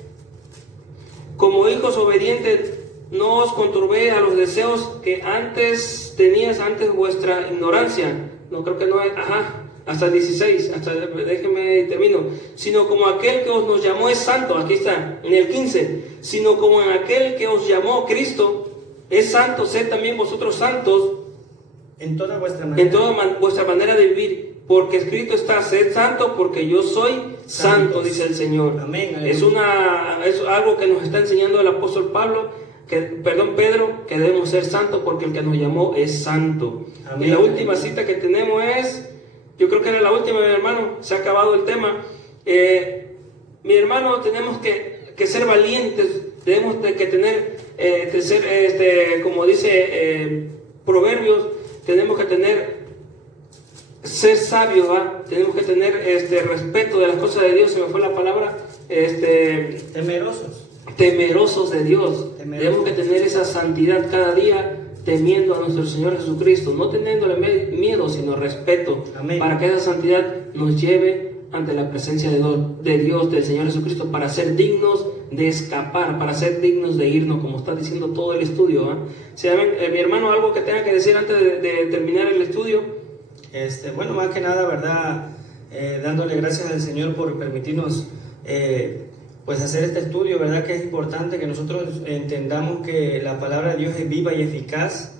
como hijos obedientes, no os conturbéis a los deseos que antes tenías, antes vuestra ignorancia. No, creo que no es, hasta el 16, déjenme termino. Sino como aquel que os nos llamó es santo, aquí está, en el 15. Sino como en aquel que os llamó Cristo es santo, sed también vosotros santos en toda vuestra manera de vivir. Porque escrito está, sed santo porque yo soy santo, dice el Señor. Amén. Es algo que nos está enseñando el apóstol Pedro, que debemos ser santos porque el que nos llamó es santo. Amén. Y la última cita que tenemos es yo creo que era la última, mi hermano, se ha acabado el tema. Mi hermano, tenemos que ser valientes, tenemos que tener, como dice Proverbios, tenemos que ser sabios, ¿va? Tenemos que tener respeto de las cosas de Dios, se me fue la palabra, temerosos de Dios. Tenemos que tener esa santidad cada día, temiendo a nuestro Señor Jesucristo, no teniéndole miedo, sino respeto. Amén. Para que esa santidad nos lleve ante la presencia de Dios, del Señor Jesucristo, para ser dignos de escapar, para ser dignos de irnos, como está diciendo todo el estudio. ¿Sí? Mi hermano, algo que tenga que decir antes de terminar el estudio. Bueno, más que nada, ¿verdad? Dándole gracias al Señor por permitirnos pues hacer este estudio, ¿verdad? Que es importante que nosotros entendamos que la palabra de Dios es viva y eficaz.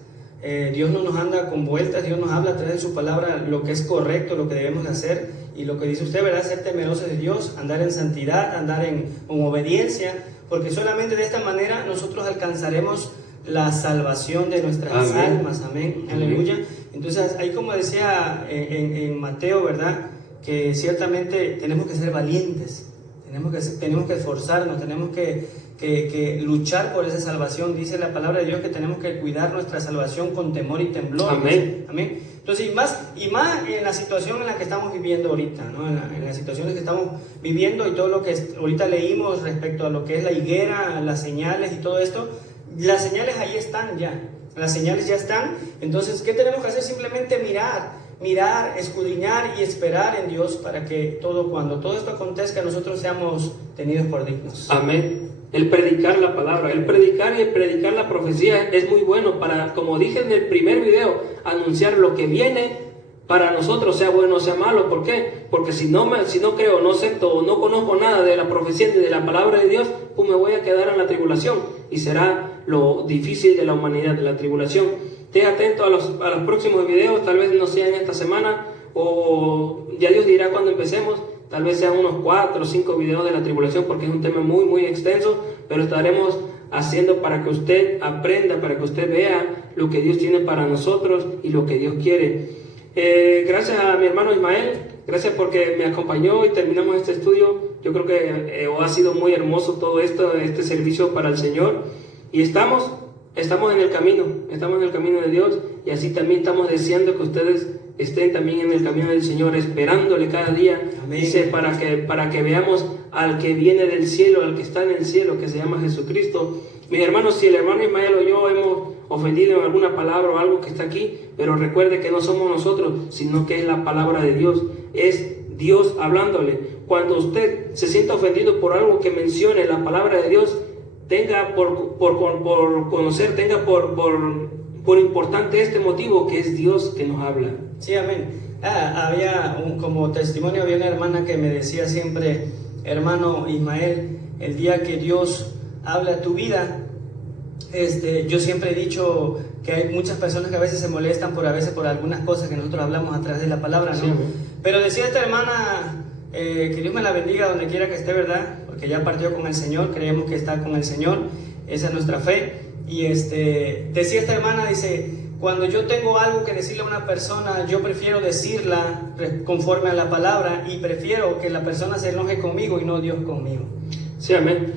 Dios no nos anda con vueltas, Dios nos habla a través de su palabra lo que es correcto, lo que debemos hacer, y lo que dice usted, ¿verdad? Ser temerosos de Dios, andar en santidad, andar en obediencia, porque solamente de esta manera nosotros alcanzaremos la salvación de nuestras almas. Amén. Aleluya. Entonces, ahí como decía en Mateo, ¿verdad? Que ciertamente tenemos que ser valientes. Tenemos que esforzarnos, tenemos que luchar por esa salvación. Dice la palabra de Dios que tenemos que cuidar nuestra salvación con temor y temblor. Amén. Amén. Entonces, y más en la situación en la que estamos viviendo ahorita, ¿no? En las situaciones que estamos viviendo y todo lo que ahorita leímos respecto a lo que es la higuera, las señales y todo esto, las señales ahí están ya. Las señales ya están. Entonces, ¿qué tenemos que hacer? Simplemente mirar, escudriñar y esperar en Dios para que cuando todo esto acontezca, nosotros seamos tenidos por dignos. Amén. El predicar la palabra, el predicar la profecía es muy bueno para, como dije en el primer video, anunciar lo que viene para nosotros, sea bueno o sea malo. ¿Por qué? Porque si no creo, no acepto o no conozco nada de la profecía ni de la palabra de Dios, pues me voy a quedar en la tribulación, y será lo difícil de la humanidad, de la tribulación. Esté atento a los próximos videos, tal vez no sean esta semana, o ya Dios dirá cuando empecemos, tal vez sean unos 4 o 5 videos de la tribulación, porque es un tema muy, muy extenso, pero estaremos haciendo para que usted aprenda, para que usted vea lo que Dios tiene para nosotros y lo que Dios quiere. Gracias a mi hermano Ismael, gracias porque me acompañó y terminamos este estudio. Yo creo que ha sido muy hermoso todo este servicio para el Señor, y estamos en el camino de Dios, y así también estamos deseando que ustedes estén también en el camino del Señor, esperándole cada día. Amén. Dice, para que veamos al que viene del cielo, al que está en el cielo, que se llama Jesucristo. Mis hermanos, si el hermano Ismael o yo hemos ofendido en alguna palabra o algo que está aquí, pero recuerde que no somos nosotros, sino que es la palabra de Dios, es Dios hablándole. Cuando usted se sienta ofendido por algo que mencione la palabra de Dios, tenga por conocer, tenga por importante este motivo, que es Dios que nos habla. Sí, amén. Como testimonio, había una hermana que me decía siempre: hermano Ismael, el día que Dios habla a tu vida, yo siempre he dicho que hay muchas personas que a veces se molestan por algunas cosas que nosotros hablamos a través de la palabra, ¿no? Sí. Pero decía esta hermana, que Dios me la bendiga donde quiera que esté, ¿verdad? Porque ya partió con el Señor, creemos que está con el Señor, esa es nuestra fe. Y decía esta hermana, dice: cuando yo tengo algo que decirle a una persona, yo prefiero decirla conforme a la palabra, y prefiero que la persona se enoje conmigo y no Dios conmigo. Sí, amén.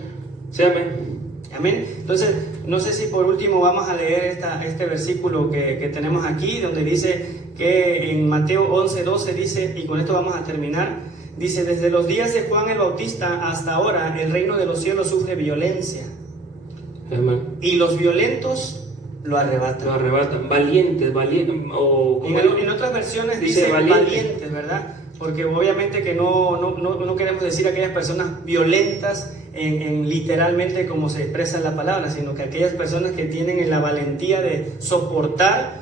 Sí, amén. Amén. Entonces, no sé si por último vamos a leer este versículo que tenemos aquí, donde dice que en Mateo 11:12 dice, y con esto vamos a terminar, dice: desde los días de Juan el Bautista hasta ahora, el reino de los cielos sufre violencia. Amén. Y los violentos lo arrebatan. Valientes. En otras versiones dice valientes, ¿verdad? Porque obviamente que no queremos decir aquellas personas violentas en literalmente como se expresa en la palabra, sino que aquellas personas que tienen la valentía de soportar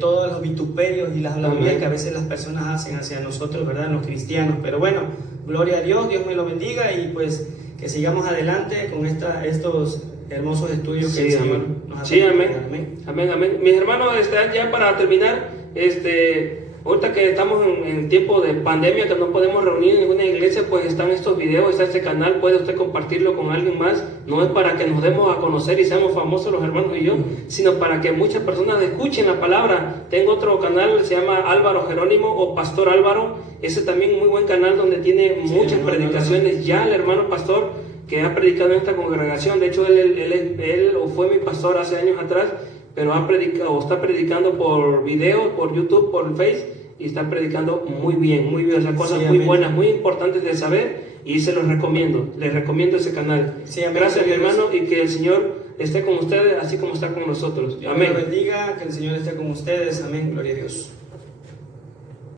todos los vituperios y las blasfemias que a veces las personas hacen hacia nosotros, ¿verdad? Los cristianos. Pero bueno, gloria a Dios, Dios me lo bendiga, y pues que sigamos adelante con estos hermosos estudios que el Señor nos ha dado. Sí, amén. Amén. Mis hermanos, ya para terminar, Ahorita que estamos en tiempo de pandemia, que no podemos reunir en ninguna iglesia, pues están estos videos, está este canal, puede usted compartirlo con alguien más. No es para que nos demos a conocer y seamos famosos los hermanos y yo, sino para que muchas personas escuchen la palabra. Tengo otro canal, se llama Álvaro Jerónimo o Pastor Álvaro. Ese también muy buen canal donde tiene muchas predicaciones. Ya el hermano pastor que ha predicado en esta congregación, de hecho él fue mi pastor hace años atrás, pero ha predicado o está predicando por video, por YouTube, por Face, y está predicando muy bien, o sea, cosas muy buenas, muy importantes de saber, y se los recomiendo, les recomiendo ese canal. Sí, amén. Gracias, mi hermano, y que el Señor esté con ustedes así como está con nosotros. Dios los bendiga, que el Señor esté con ustedes, amén, gloria a Dios.